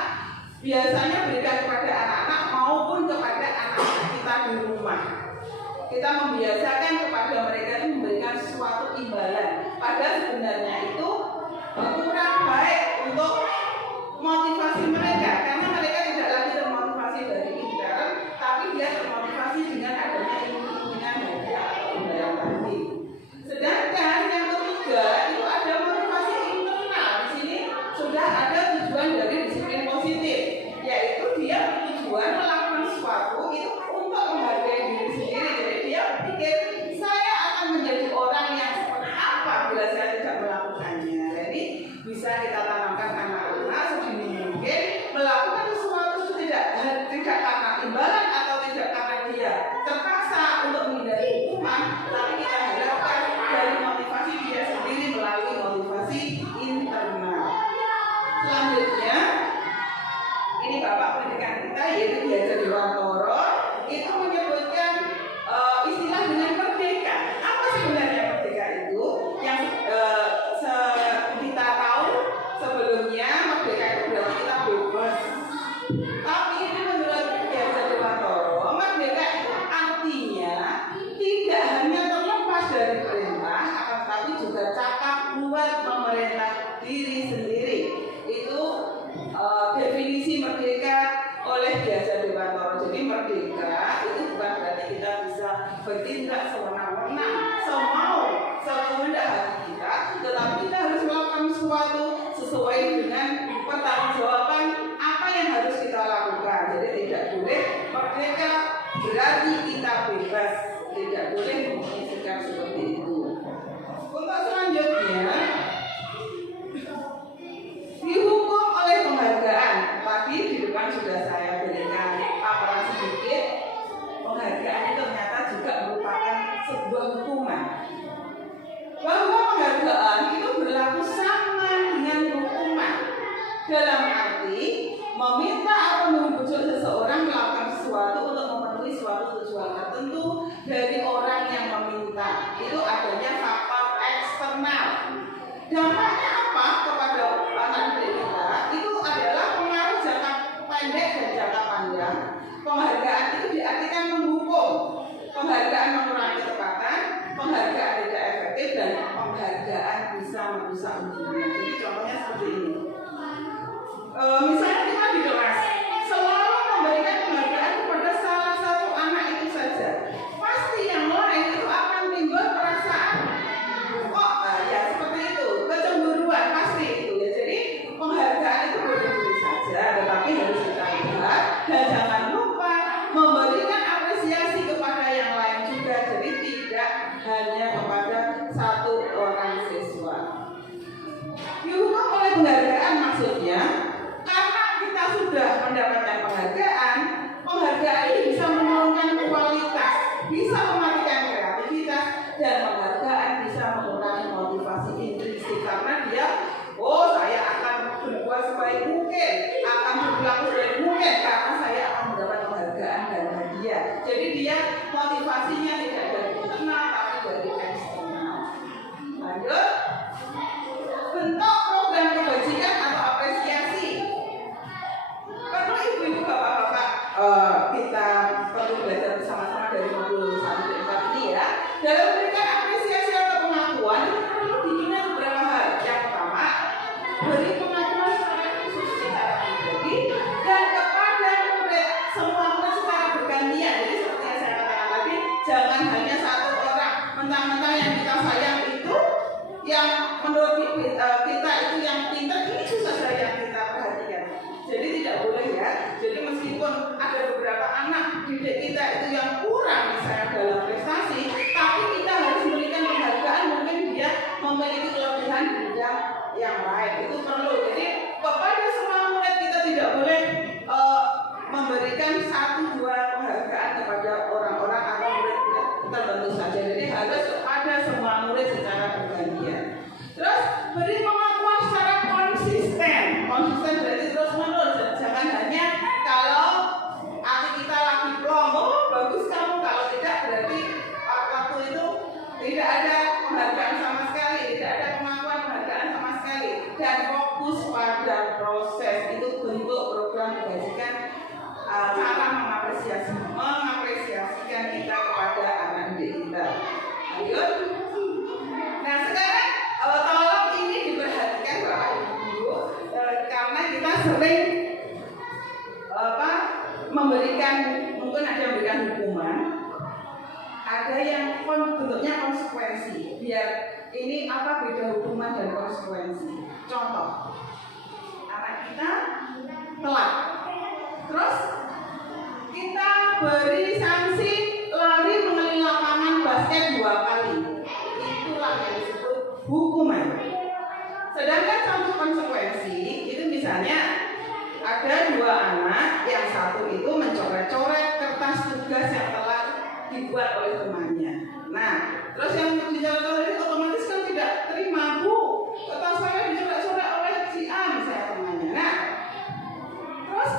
biasanya berikan kepada anak-anak maupun kepada anak-anak kita di rumah. Kita membiasakan kepada mereka itu memberikan sesuatu imbalan. Padahal sebenarnya itu kurang baik untuk motivasi mereka, karena mereka tidak lagi termotivasi dari intern, tapi dia termotivasi dengan adanya iming-imingan hadiah atau imbalan tadi. Sedangkan yang ketiga itu ada motivasi internal. Di sini sudah ada tujuan dari disiplin positif, yaitu dia bertujuan melakukan sesuatu itu untuk menghargai diri sendiri. Jadi dia berpikir, saya akan menjadi orang yang seperti apa bila saya tidak melakukannya. Jadi bisa kita tanamkan anak-anak sedini mungkin melakukan sesuatu itu tidak karena imbalan atau tidak karena dia terpaksa untuk menghindari hukuman, tapi kita harapkan dari motivasi dia sendiri melalui motivasi internal. Selanjutnya, ini Bapak pendidikan kita yaitu Ki Hajar Dewantara itu menyebutkan istilah dengan merdeka. Apa sebenarnya merdeka itu? Yang kita tahu sebelumnya merdeka itu berarti kita bebas. Tapi ini menurut Ki Hajar Dewantara, merdeka itu artinya tidak hanya terlepas dari perintah, akan tetapi juga cakap buat memerintah diri sendiri. Itu definisi merdeka oleh Ki Hajar Dewantara. Jadi merdeka itu bukan berarti kita bisa bertindak sewenang-wenang, semau, sekehendak hati kita, tetapi kita harus melakukan sesuatu sesuai dengan pertanggungjawaban apa yang harus kita lakukan. Jadi tidak boleh merdeka berarti kita bebas, tidak boleh mempunyai sikap seperti itu. Untuk selanjutnya, dihukum oleh penghargaan. Tadi di depan sudah saya berikan paparan sedikit. Penghargaan itu ternyata juga merupakan sebuah hukuman. Bahwa penghargaan itu berlaku sama dengan hukuman. Dalam arti meminta atau membujuk seseorang melakukan sesuatu untuk memenuhi suatu tujuan tertentu dari itu adanya faktor eksternal. Dampaknya apa kepada anak didik kita? Itu adalah pengaruh jangka pendek dan jangka panjang. Penghargaan itu diartikan menghukum, penghargaan mengurangi ketepatan, penghargaan tidak efektif, dan penghargaan bisa merusak ujian. Jadi contohnya seperti ini. Misalnya kita di kelas selalu memberikan penghargaan kepada salah satu anak itu saja, pasti yang lain itu akan timbul perasaan ya seperti itu, kecemburuan pasti itu ya. Jadi penghargaan itu boleh-boleh saja, tetapi harus kita lihat dan jangan lupa memberikan apresiasi kepada yang lain juga. Jadi tidak hanya kepada satu orang siswa. Dihukum oleh penghargaan maksudnya karena kita sudah mendapatkan penghargaan, penghargaan ini bisa menurunkan kualitas, bisa mematikan kreativitas, dan penghargaan bisa mengurangi motivasi intrinsik karena dia, saya akan berbuat sebaik mungkin, akan berlaku sebaik mungkin karena saya akan mendapat penghargaan dan hadiah. Jadi dia motivasinya tidak dari internal tapi dari eksternal. Lanjut, bentuk program kebajikan atau apresiasi. Perlu ibu-ibu bapak-bapak kita perlu belajar bersama-sama dari modul 1 dan 4 ini ya. Dalam memberikan apresiasi atau pengakuan itu perlu diingat beberapa hal. Yang pertama, beri pengakuan secara khusus secara pribadi dan kepada semua murid secara bergantian. Jadi seperti yang saya katakan tadi, jangan hanya satu orang. Mentang-mentang yang kita sayang itu, yang menurut kita itu yang pintar, itu saja yang kita perhatikan. Jadi tidak boleh ya. Jadi meskipun ada beberapa anak didik kita itu yang kurang misalnya dalam prestasi, tapi kita harus memberikan penghargaan. Mungkin dia memiliki kelebihan di bidang yang lain, itu perlu. Jadi kepada semua murid kita tidak boleh memberikan 1-2 penghargaan kepada orang-orang atau murid-murid tertentu saja. Jadi harus kepada semua murid secara bergantian. Terus beri pengakuan secara konsisten. Konsisten berarti terus menerus. Jangan hanya kalau adik kita lagi plong, bagus kamu. Kalau tidak berarti waktu itu tidak ada penghargaan sama sekali, tidak ada pengakuan penghargaan sama sekali. Dan fokus pada proses, itu bentuk program kebajikan, cara mengapresiasikan kita kepada anak didik kita. Lanjut. Nah sekarang tolong ini diperhatikan Bapak Ibu, karena kita sering memberikan, mungkin ada yang memberikan hukuman, ada yang bentuknya konsekuensi. Biar ini apa beda hukuman dan konsekuensi. Contoh, anak kita telat, terus kita beri sanksi lari mengelilingi lapangan basket 2 kali. Itulah yang disebut hukuman. Sedangkan contoh konsekuensi itu misalnya ada 2 anak, yang satu itu mencoret-coret kertas tugas yang telah dibuat oleh temannya. Nah, terus yang dicoret-coret itu otomatis kan tidak terima, Bu, kertas saya dicoret-coret oleh si A misalnya temannya. Nah, terus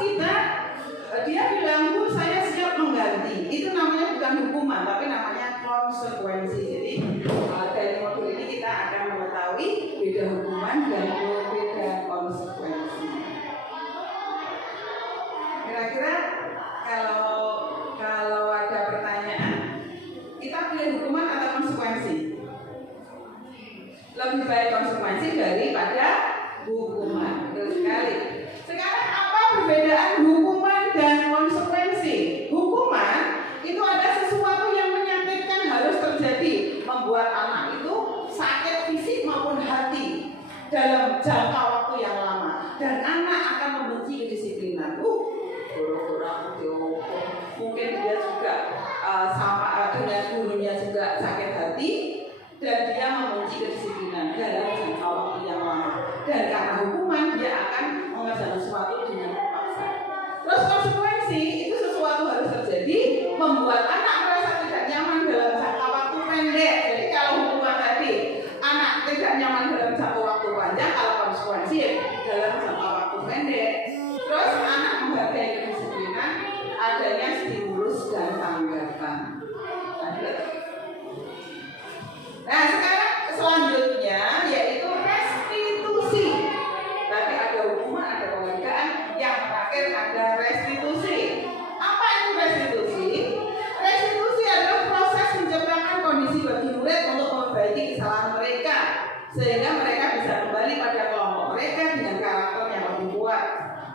dia bilang, Bu, saya siap mengganti. Itu namanya bukan hukuman, tapi namanya konsekuensi. Jadi dari modul ini kita akan mengetahui beda hukuman dan beda konsekuensi. Kira-kira kalau ada pertanyaan, kita pilih hukuman atau konsekuensi? Lebih baik konsekuensi daripada hukuman. Betul sekali. Sekarang apa perbedaan hukuman dan konsekuensi? Hukuman itu ada sesuatu yang menyakitkan harus terjadi, membuat anak itu sakit fisik maupun hati dalam jangka waktu yang lama, dan anak akan membenci kedisiplinan. Mungkin dia juga sama dengan gurunya juga sakit hati, dan dia membenci kedisiplinan dalam jangka waktu yang lama. Dan karena hukuman dia akan mengerjakan sesuatu dengan terpaksa. Terus konsekuensi itu sesuatu harus terjadi, membuat anak merasa tidak nyaman dalam jangka waktu pendek. Jadi kalau hukuman tadi anak tidak nyaman dalam jangka waktu panjang, kalau konsekuensi dalam jangka waktu pendek. Terus anak menghargai kedisiplinan, adanya stimulus dan tanggapan. sehingga mereka bisa kembali pada kelompok mereka dengan karakter yang lebih kuat.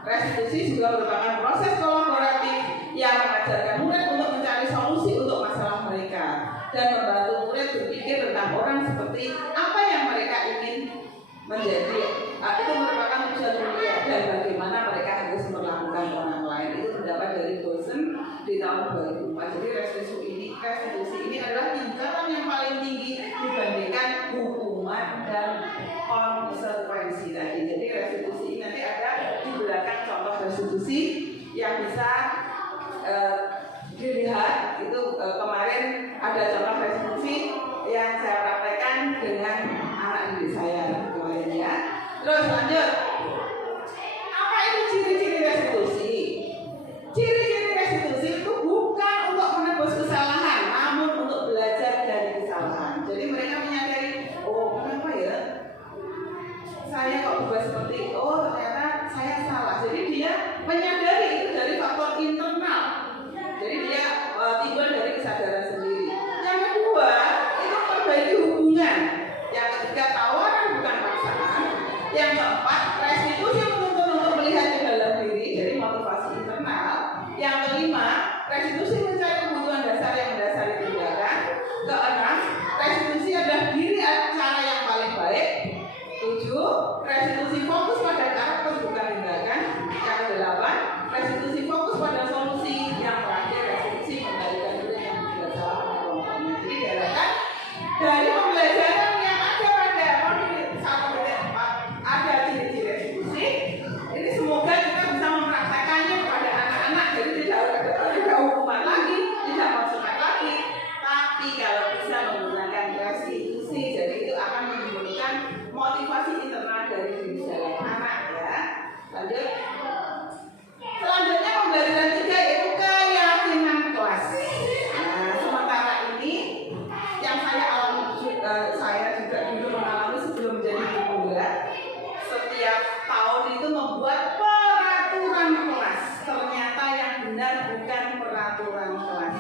Restitusi juga merupakan proses kolaboratif yang mengajarkan murid untuk mencari solusi untuk masalah mereka dan membantu murid berpikir tentang orang seperti apa yang mereka ingin menjadi. Itu merupakan tujuan mulia dan bagaimana mereka harus melakukan orang lain. Itu pendapat dari dosen di tahun 2004. Jadi restitusi ini adalah tingkatan yang paling tinggi dibandingkan hukuman dan konsekuensi tadi. Jadi restitusi ini nanti ada di belakang contoh restitusi yang bisa dilihat. Itu kemarin ada contoh restitusi yang saya praktekkan dengan anak didik saya kemarin ya. Terus lanjut. Apa itu ciri-ciri restitusi? Ciri-ciri restitusi itu bukan untuk menebus kesalahan, namun untuk belajar dari kesalahan. Jadi mereka menyadari, oh kenapa ya saya kok berubah seperti itu? Oh ternyata saya salah. Jadi dia menyadari itu dari faktor internal. Jadi dia timbul dari kesadaran sendiri. Yang kedua, itu perbaiki hubungan. Yang ketiga, tawaran bukan paksaan. Yang keempat, restitusi menuntut untuk melihat ke dalam diri, jadi motivasi internal. Yang kelima, restitusi mencari kebutuhan dasar yang mendasari tindakan. Keenam, restitusi adalah diri cara yang paling baik. 7, restitusi fokus pada karakter bukan tindakan. Yang kedelapan, restitusi fokus pada solusi. Yang terakhir, restitusi mengembalikan diri yang tidak salah pada kelompoknya. Jadi diharapkan dari pembelajaran yang ada pada modul 1.4 ada ciri-ciri restitusi. Ini semoga kita bisa mempraktekannya kepada anak-anak. Jadi tidak hukuman lagi, tidak masukan lagi, tapi kalau bisa menggunakan restitusi, jadi itu akan menimbulkan motivasi internal dari diri dalam anak ya. Lanjut. Selanjutnya pembelajaran 3 yaitu keyakinan kelas. Nah, sementara ini yang saya alami, saya juga dulu mengalami sebelum menjadi guru ya. Setiap tahun itu membuat peraturan kelas. Ternyata yang benar bukan peraturan kelas.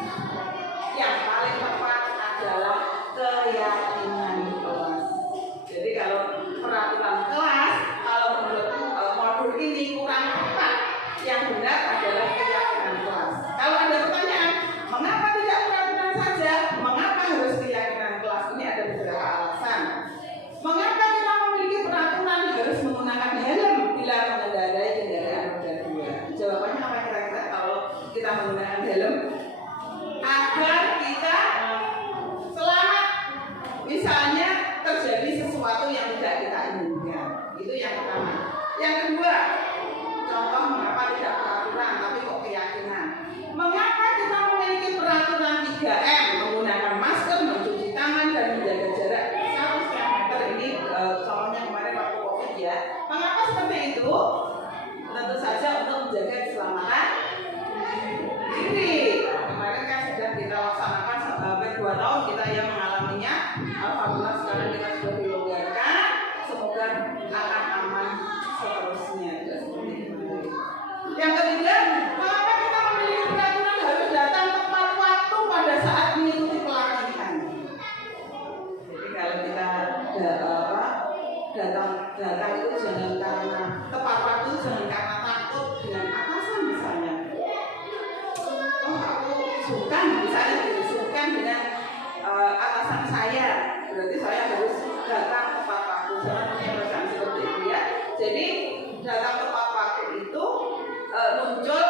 Yang paling tepat adalah keyakinan kelas. Jadi kalau peraturan kelas, kalau menurut modul ini kurang tepat, yang benar adalah keyakinan kelas. Kalau ada pertanyaan, mengapa tidak peraturan saja? Mengapa harus keyakinan kelas? Ini ada beberapa alasan. Mengapa kita memiliki peraturan harus menggunakan helm bila mengendarai kendaraan roda 2? Jawabannya apa kira-kira kalau kita menggunakan helm? Agar kita selamat. Misalnya terjadi sesuatu yang tidak kita inginkan. Itu yang pertama. Yang kedua, contoh mengapa tidak peraturan tapi kok keyakinan. Mengapa kita memiliki peraturan 3M, menggunakan masker, mencuci tangan dan menjaga jarak 1,5 meter. Ini contohnya kemarin waktu COVID ya. Mengapa seperti itu? Tentu saja untuk menjaga keselamatan diri. Kemarin kan sudah kita laksanakan sampai 2 tahun kita yang mengalaminya. Alhamdulillah sekarang kita sudah dilonggarkan. Semoga akan aman seterusnya. Yang ketiga, mengapa kita memiliki peraturan harus datang tepat waktu pada saat mengikuti pelatihan? Jadi kalau kita datang itu jangan karena tepat waktu, jangan karena takut dengan atasan misalnya. Oh aku sungkan misalnya, sungkan dengan atasan saya, berarti saya harus datang tepat waktu. Jangan punya perasaan seperti itu ya. Jadi datang tepat waktu itu muncul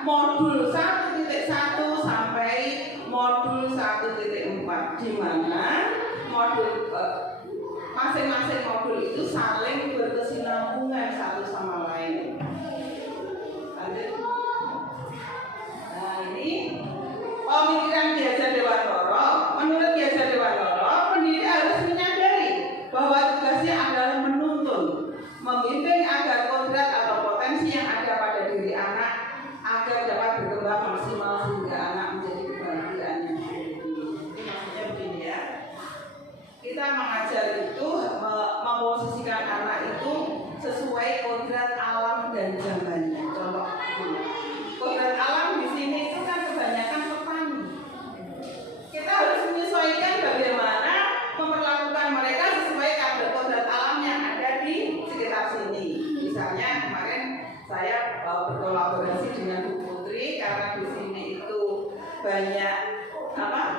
modul 1.1 sampai modul 1.4, di mana modul masing-masing modul itu saling berkesinambungan satu sama lain. Lanjut. Nah, ini pemikiran Ki Hajar Dewantara. Menurut Ki Hajar Dewantara, pendidik harus menyadari bahwa tugasnya adalah menuntun, membimbing agar kodrat atau potensi yang ada pada diri anak agar dapat berkembang maksimal sehingga anak menjadi kebahagiaan yang sejati. Jadi maksudnya begini ya, kita mengajar itu memposisikan anak itu sesuai kodrat alam dan zamannya. Contoh begini, kodrat alam di sini itu kan kebanyakan petani. Kita harus menyesuaikan bagaimana memperlakukan mereka sesuai kadar kodrat alam yang ada di sekitar sini. Misalnya kemarin saya berkolaborasi dengan Bu Putri karena di sini itu banyak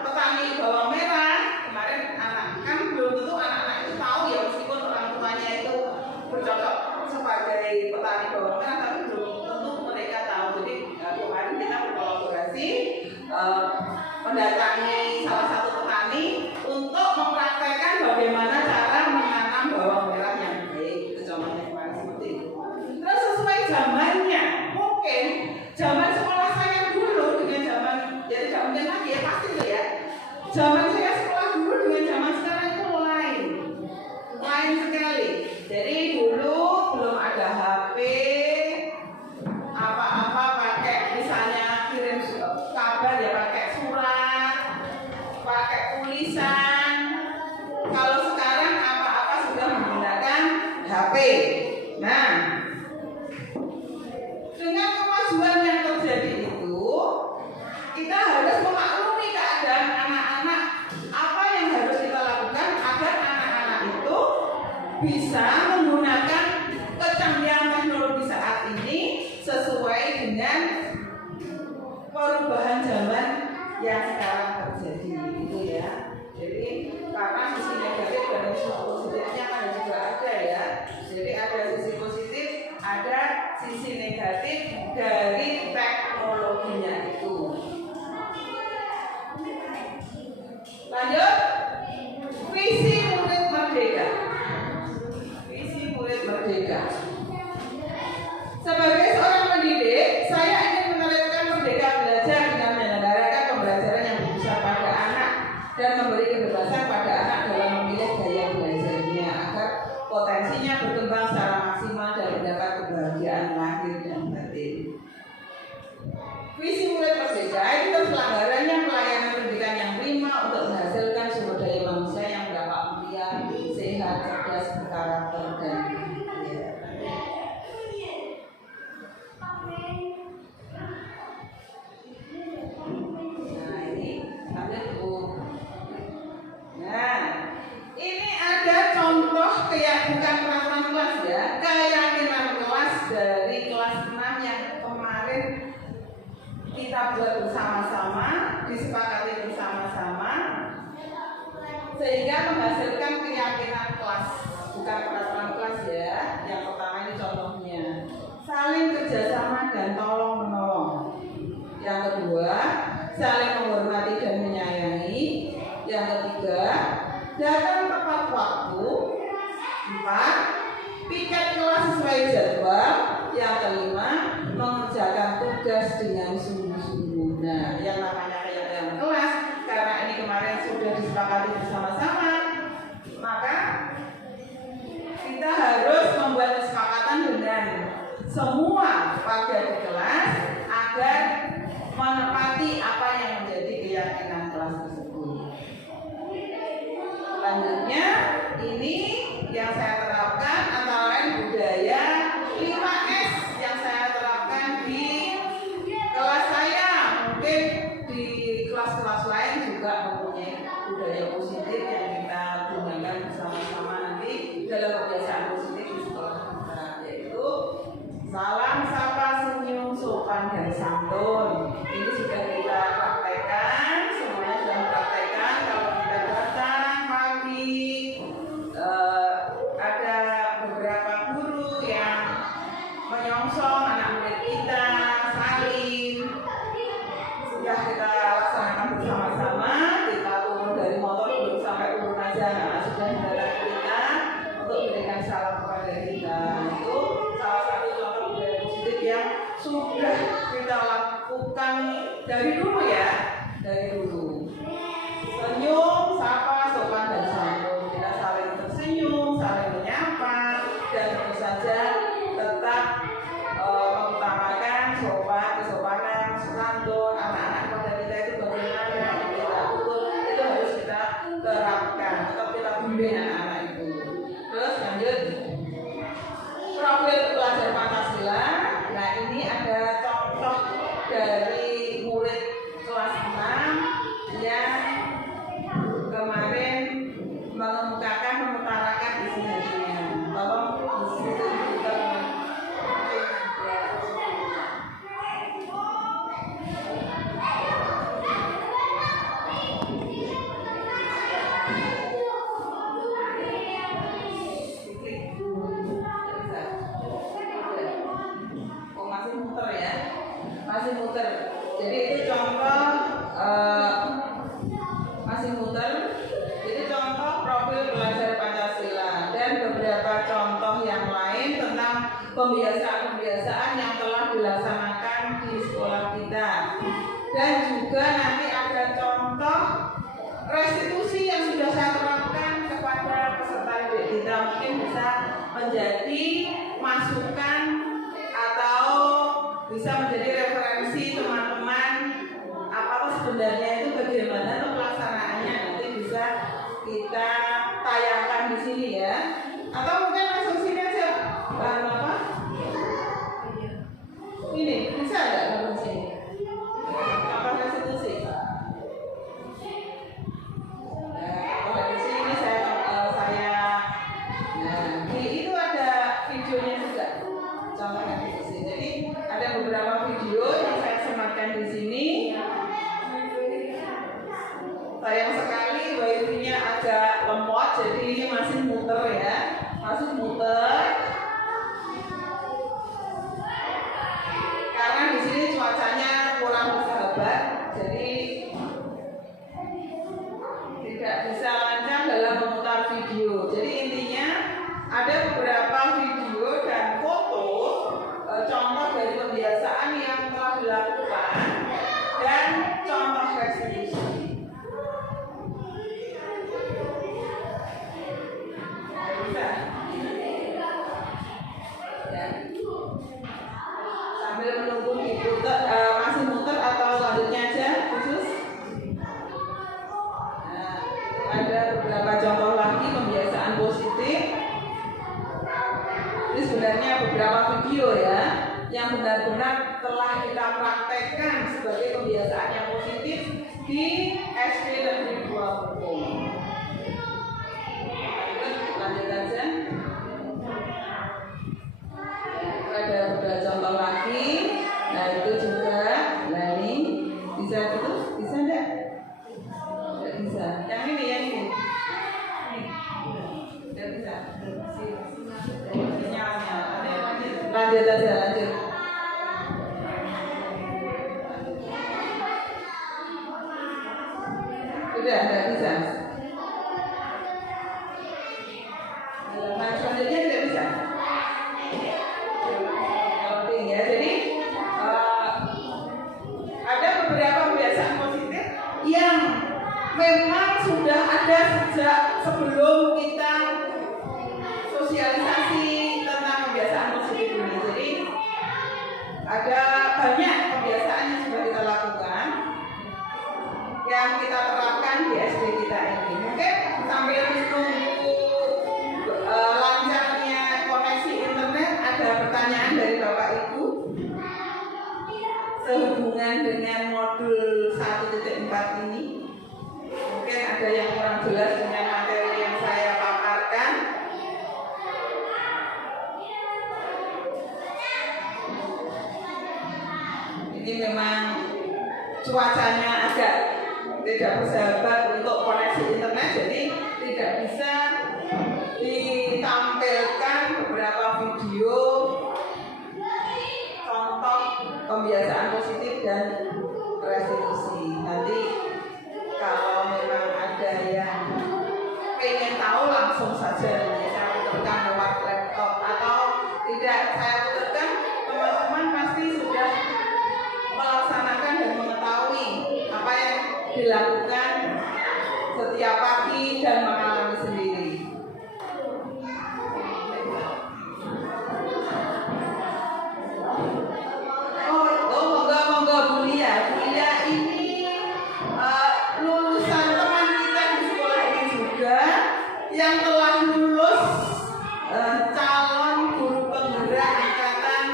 petani bawang merah. Kemarin anak kan belum tentu anak-anak itu tahu ya, meskipun orang tuanya itu bercocok sebagai petani bawang merah, tapi belum tentu mereka tahu. Jadi kemarin kita berkolaborasi mendatangi salah satu petani untuk mempraktekkan bagaimana cara menanam bawang merah yang baik. Itu contohnya kemarin seperti itu. Terus sesuai zamannya, mungkin zaman sekolah saya dulu dengan zaman, jadi tidak mungkin lagi ya, pasti itu ya. Zaman saya sekolah dulu dengan zaman sekarang itu lain sekali. Jadi dulu belum ada HP, apa-apa pakai misalnya kirim kabar ya pakai surat, pakai tulisan. Kalau sekarang apa-apa sudah menggunakan HP. Nah, dengan kemajuan yang terjadi itu, kita harus memaklumi keadaan anak-anak, apa yang harus kita lakukan agar anak-anak itu bisa menggunakan kecanggihan teknologi saat ini sesuai dengan perubahan zaman yang sekarang terjadi, gitu ya. Jadi karena sisi negatif dan sisi positifnya kan juga ada ya. Jadi ada sisi positif, ada sisi negatif dari teknologinya itu. Lanjut, visi murid merdeka. Visi murid merdeka. Sebagai seorang pendidik, saya ingin menerapkan merdeka belajar dengan menyelenggarakan pembelajaran yang berpusat pada anak dan memberi kebebasan pada anak dalam memilih gaya belajarnya agar potensinya berkembang secara maksimal dan mendapat kebahagiaan lahir dan batin. Visi murid merdeka itu pelanggarannya pelayanan pendidikan yang prima untuk menghasilkan sumber daya manusia yang berapak mulia, sehat, cerdas, berkarakter dan ini ada contoh bukan peraturan kelas ya, keyakinan kelas dari kelas 6 yang kemarin kita buat bersama-sama, disepakati bersama-sama, sehingga menghasilkan keyakinan kelas, bukan peraturan kelas ya. Yang pertama ini contohnya, saling kerjasama dan tolong menolong. Yang kedua, saling menghormati dan menyayangi. Yang ketiga, datang tepat waktu. 4. Piket kelas sesuai jadwal. Yang kelima, mengerjakan tugas dengan sungguh-sungguh. Nah, yang namanya keyakinan kelas, karena ini kemarin sudah disepakati bersama-sama, maka kita harus membuat kesepakatan dengan semua warga di kelas agar menepati apa yang menjadi keyakinan kelas tersebut. Selanjutnya, ini yang saya terapkan antara lain budaya 5S yang saya terapkan di kelas saya. Mungkin di kelas-kelas lain juga mempunyai budaya positif yang kita gunakan bersama-sama nanti dalam kebiasaan positif di sekolah kita, yaitu salam, sapa, senyum, sopan, dan santun. Ini sudah kita praktekkan, semuanya sudah mempraktekkan. Kalau kita datang pagi, ada beberapa guru yang menyongsong anak murid kita, salim, sudah kita laksanakan bersama-sama. Kita turun dari motor belum sampai turun aja, anak sudah mendarat kita untuk memberikan salam kepada kita. Itu salah satu contoh budaya positif yang sudah kita lakukan dari dulu ya, dari dulu. Senyum, sapa, sopan dan santun. Kita saling tersenyum, saling menyapa, dan tentu saja tetap mengutamakan sopan, kesopanan, santun. Anak-anak pada kita itu bagaimana kita tutur itu harus kita terapkan. Tetap kita bimbing anak-anak itu. Terus lanjut profil pelajar Pancasila. Nah ini ada contoh dari murid kelas 6 yang kemarin mengemukakan, mengutarakan isi hatinya. Tolong disitu juga. Oh masih muter ya, masih muter. Jadi itu contoh masih muter. Itu contoh profil pelajar Pancasila dan beberapa contoh yang lain tentang pembiasaan-pembiasaan yang telah dilaksanakan di sekolah kita. Dan juga nanti ada contoh restitusi yang sudah saya terapkan kepada peserta didik kita, mungkin bisa menjadi masukan atau bisa menjadi referensi teman-teman apa sebenarnya itu bagaimana tuh pelaksanaannya, nanti bisa kita tayangkan di sini ya, atau mungkin langsung sini aja. Apa? Ini bisa nggak langsung sini? Apa restitusi? Nah, dari sini nah, itu ada videonya juga, contoh restitusi. Jadi ada beberapa video yang saya sematkan di sini. Sayang sekali wifi-nya agak lemot, jadi ini masih muter ya, masih muter. Karena di sini cuacanya kurang bersahabat, jadi tidak bisa lancar dalam memutar video. Jadi intinya ada beberapa video dan foto contoh dari pembiasaan yang telah dilakukan dan contoh restitusi. Bisa. Ya. Sambil menunggu masih muter atau selanjutnya aja khusus. Nah, ada beberapa contoh lagi pembiasaan positif. Ini sebenarnya beberapa video ya yang benar-benar telah kita praktekkan sebagai kebiasaan yang positif di SD Negeri 2 Mukung. Lanjut aja. Ada beberapa contoh lagi. Nah itu juga. Nah ini bisa terus, bisa enggak? Enggak bisa. Yang ini. Enggak bisa. Lanjut aja, lanjut. Udah, enggak bisa. Selanjutnya tidak bisa. Ya, jadi ada beberapa kebiasaan positif yang memang sudah ada sejak sebelum kita sosialisasi tentang kebiasaan positif ini. Jadi ada banyak kebiasaan yang sudah kita lakukan, yang kita terapkan di SD kita ini. Mungkin sambil menunggu lancarnya koneksi internet, ada pertanyaan dari Bapak Ibu sehubungan dengan modul 1.4 ini. Mungkin ada yang kurang jelas dengan materi yang saya paparkan. Ini memang cuacanya agak tidak bersahabat untuk koneksi internet, jadi tidak bisa ditampilkan beberapa video contoh pembiasaan positif dan restitusi. dilakukan setiap pagi dan mengalami sendiri. Monggo Bu Lia. Bu Lia ini lulusan teman kita di sekolah ini juga yang telah lulus calon guru penggerak angkatan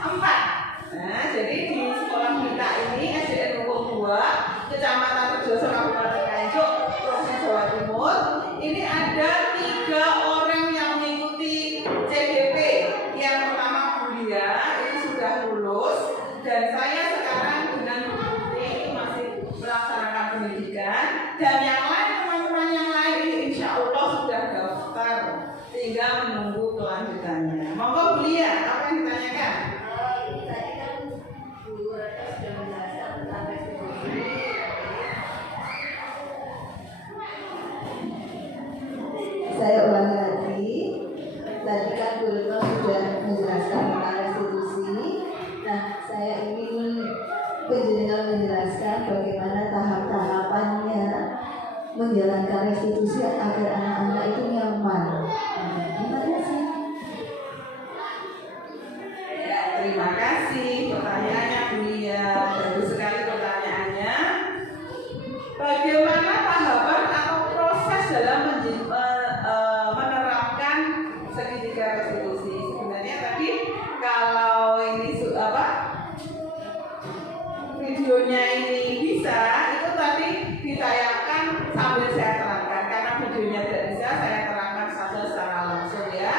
4. Nah, jadi di sekolah kita ini SDN Nunggung 2, Kecamatan Rejoso, Kabupaten Nganjuk, Provinsi Jawa Timur, ini ada 3 orang yang mengikuti CDP. Yang pertama Bu Lia itu sudah lulus, dan saya sekarang dengan bukti masih melaksanakan pendidikan, dan yang lain teman-teman yang lain ini insya Allah sudah daftar, tinggal menunggu kelanjutannya. Monggo Bu Lia, apa yang ditanyakan? Tadi kan Bu Retno sudah menjelaskan tentang restitusi. Saya ulangi lagi. Tadi kan Bu Retno sudah menjelaskan tentang restitusi. Nah, saya ingin penjenengan menjelaskan bagaimana tahap-tahapannya menjalankan restitusi agar anak-anak itu nyaman. Terima kasih. Ya, terima kasih pertanyaannya Bu Lia. Bagus sekali pertanyaannya. Bagaimana tahapan atau proses dalam menerapkan segitiga restitusi? Sebenarnya tadi kalau ini videonya ini bisa, itu tadi ditayangkan sambil saya terangkan. Karena videonya tidak bisa, saya terangkan saja secara langsung ya.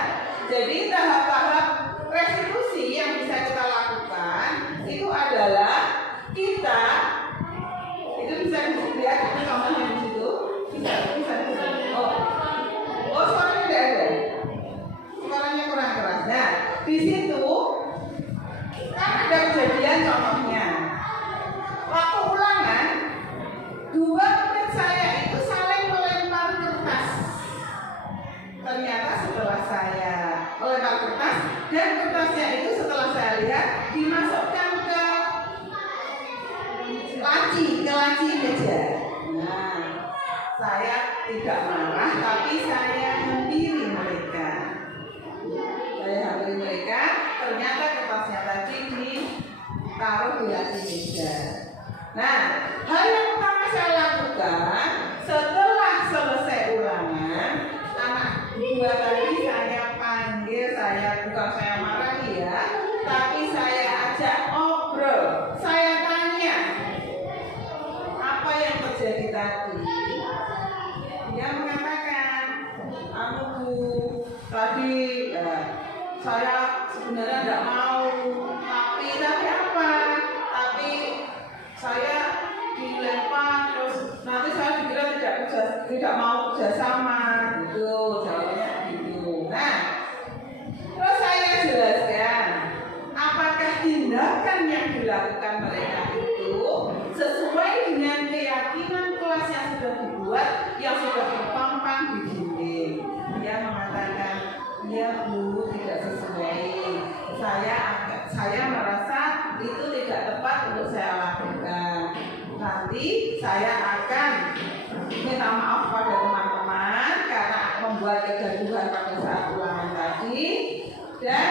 Jadi tahap-tahap restitusi yang bisa kita lakukan itu adalah kita itu bisa dilihat itu contohnya di situ, bisa. Oh suaranya tidak ada, suaranya kurang keras. Nah di situ kan ada kejadian contohnya waktu ulangan 2 murid saya itu saling melempar kertas. Ternyata setelah saya melempar kertas dan kertasnya itu setelah saya lihat dimasukkan ke laci meja. Nah, saya tidak marah tapi saya hampiri mereka. Ternyata kertasnya tadi ditaruh di laci meja. Nah, hal yang pertama saya lakukan setelah selesai ulangan, anak 2 tadi saya panggil, bukan saya marahi ya, tapi saya ajak ngobrol. Saya tanya, apa yang terjadi tadi? Dia mengatakan, Bu, tadi saya sebenarnya tidak mau, tapi apa? Tapi saya dilempar, terus nanti saya dikira tidak mau kerjasama, gitu, jawabnya gitu. Nah, terus saya jelaskan, apakah tindakan yang dilakukan mereka itu sesuai dengan keyakinan kelas yang sudah dibuat, yang sudah terpampang di dinding. Dia mengatakan, iya Bu, tidak sesuai. Saya merasa itu tidak tepat untuk saya lakukan. Nanti saya akan minta maaf pada teman-teman karena membuat kegaduhan pada saat ulangan tadi, dan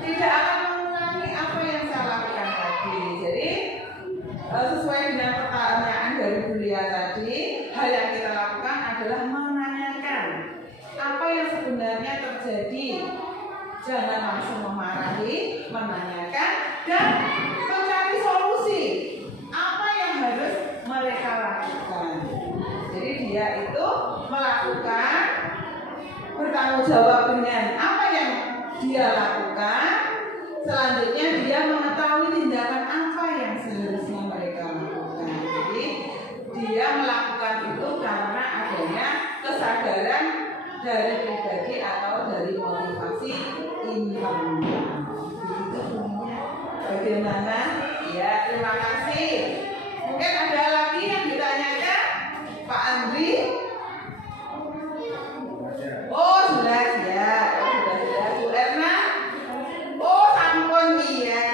tidak akan mengulangi apa yang saya lakukan tadi. Jadi sesuai dengan pertanyaan dari Bu Lia tadi, hal yang kita lakukan adalah menanyakan apa yang sebenarnya terjadi. Jangan langsung memarahi, menanyakan dan mencari solusi. Apa yang harus mereka lakukan? Jadi dia itu melakukan, bertanggung jawab dengan apa yang dia lakukan. Selanjutnya dia mengetahui tindakan apa yang seharusnya mereka lakukan. Jadi dia melakukan itu karena adanya kesadaran dari pribadi atau dari motivasi internal. Begitu bunyinya. Bagaimana? Ya, terima kasih. Mungkin ada lagi yang ditanyakan, Pak Andri? Oh, jelas ya. Bu Erna? Oh, sampun iya.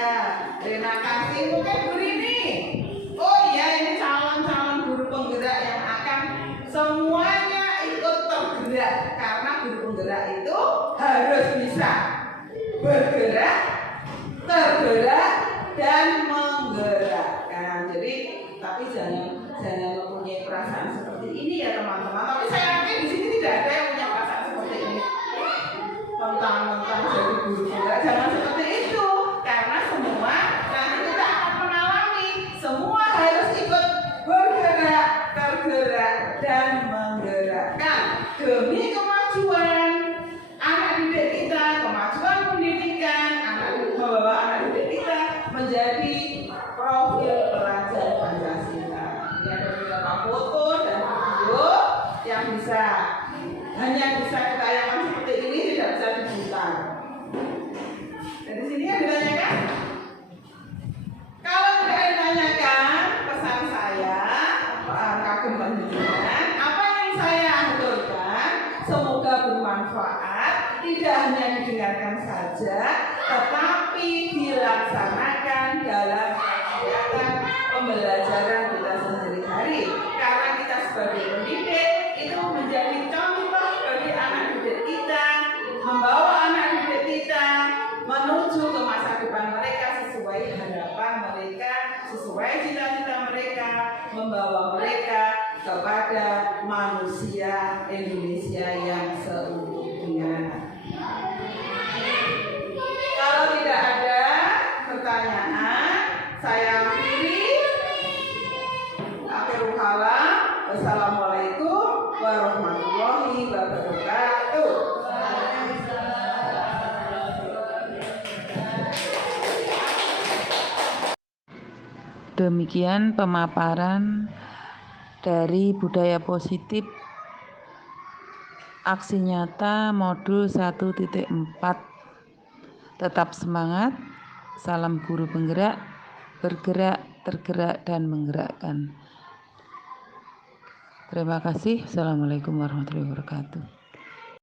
Terima kasih. Mungkin Bu Rini? Oh iya, ini calon Tapi jangan mempunyai perasaan seperti ini ya teman-teman. Tapi saya yakin di sini tidak ada yang punya perasaan seperti ini. Mentang-mentang jadi guru penggerak, jangan seperti itu. Karena semua nanti kita akan mengalami, semua harus ikut bergerak, tergerak dan menggerakkan demi kemajuan anak didik kita, kemajuan pendidikan, membawa anak didik kita menjadi profil pelajar Pancasila. Ini ada beberapa foto dan video yang hanya bisa ditayangkan seperti ini, tidak bisa diputar. Dari sini yang ditanyakan? Kalau tidak ditanyakan, pesan saya kagum pendidikan, apa yang saya aturkan semoga bermanfaat, tidak hanya didengarkan saja, tetapi dilaksanakan dalam kegiatan pembelajaran kita sehari-hari. Karena kita sebagai pendidik itu menjadi contoh bagi anak didik kita, membawa anak didik kita menuju ke masa depan mereka sesuai harapan mereka, sesuai cita-cita mereka, membawa mereka kepada manusia Indonesia yang seutuhnya. Kalau tidak ada pertanyaan, saya akhiri. Akhirul kalam. Wassalamualaikum warahmatullahi wabarakatuh. Demikian pemaparan dari budaya positif aksi nyata modul 1.4. Tetap semangat, salam guru penggerak, bergerak, tergerak, dan menggerakkan. Terima kasih. Assalamualaikum warahmatullahi wabarakatuh.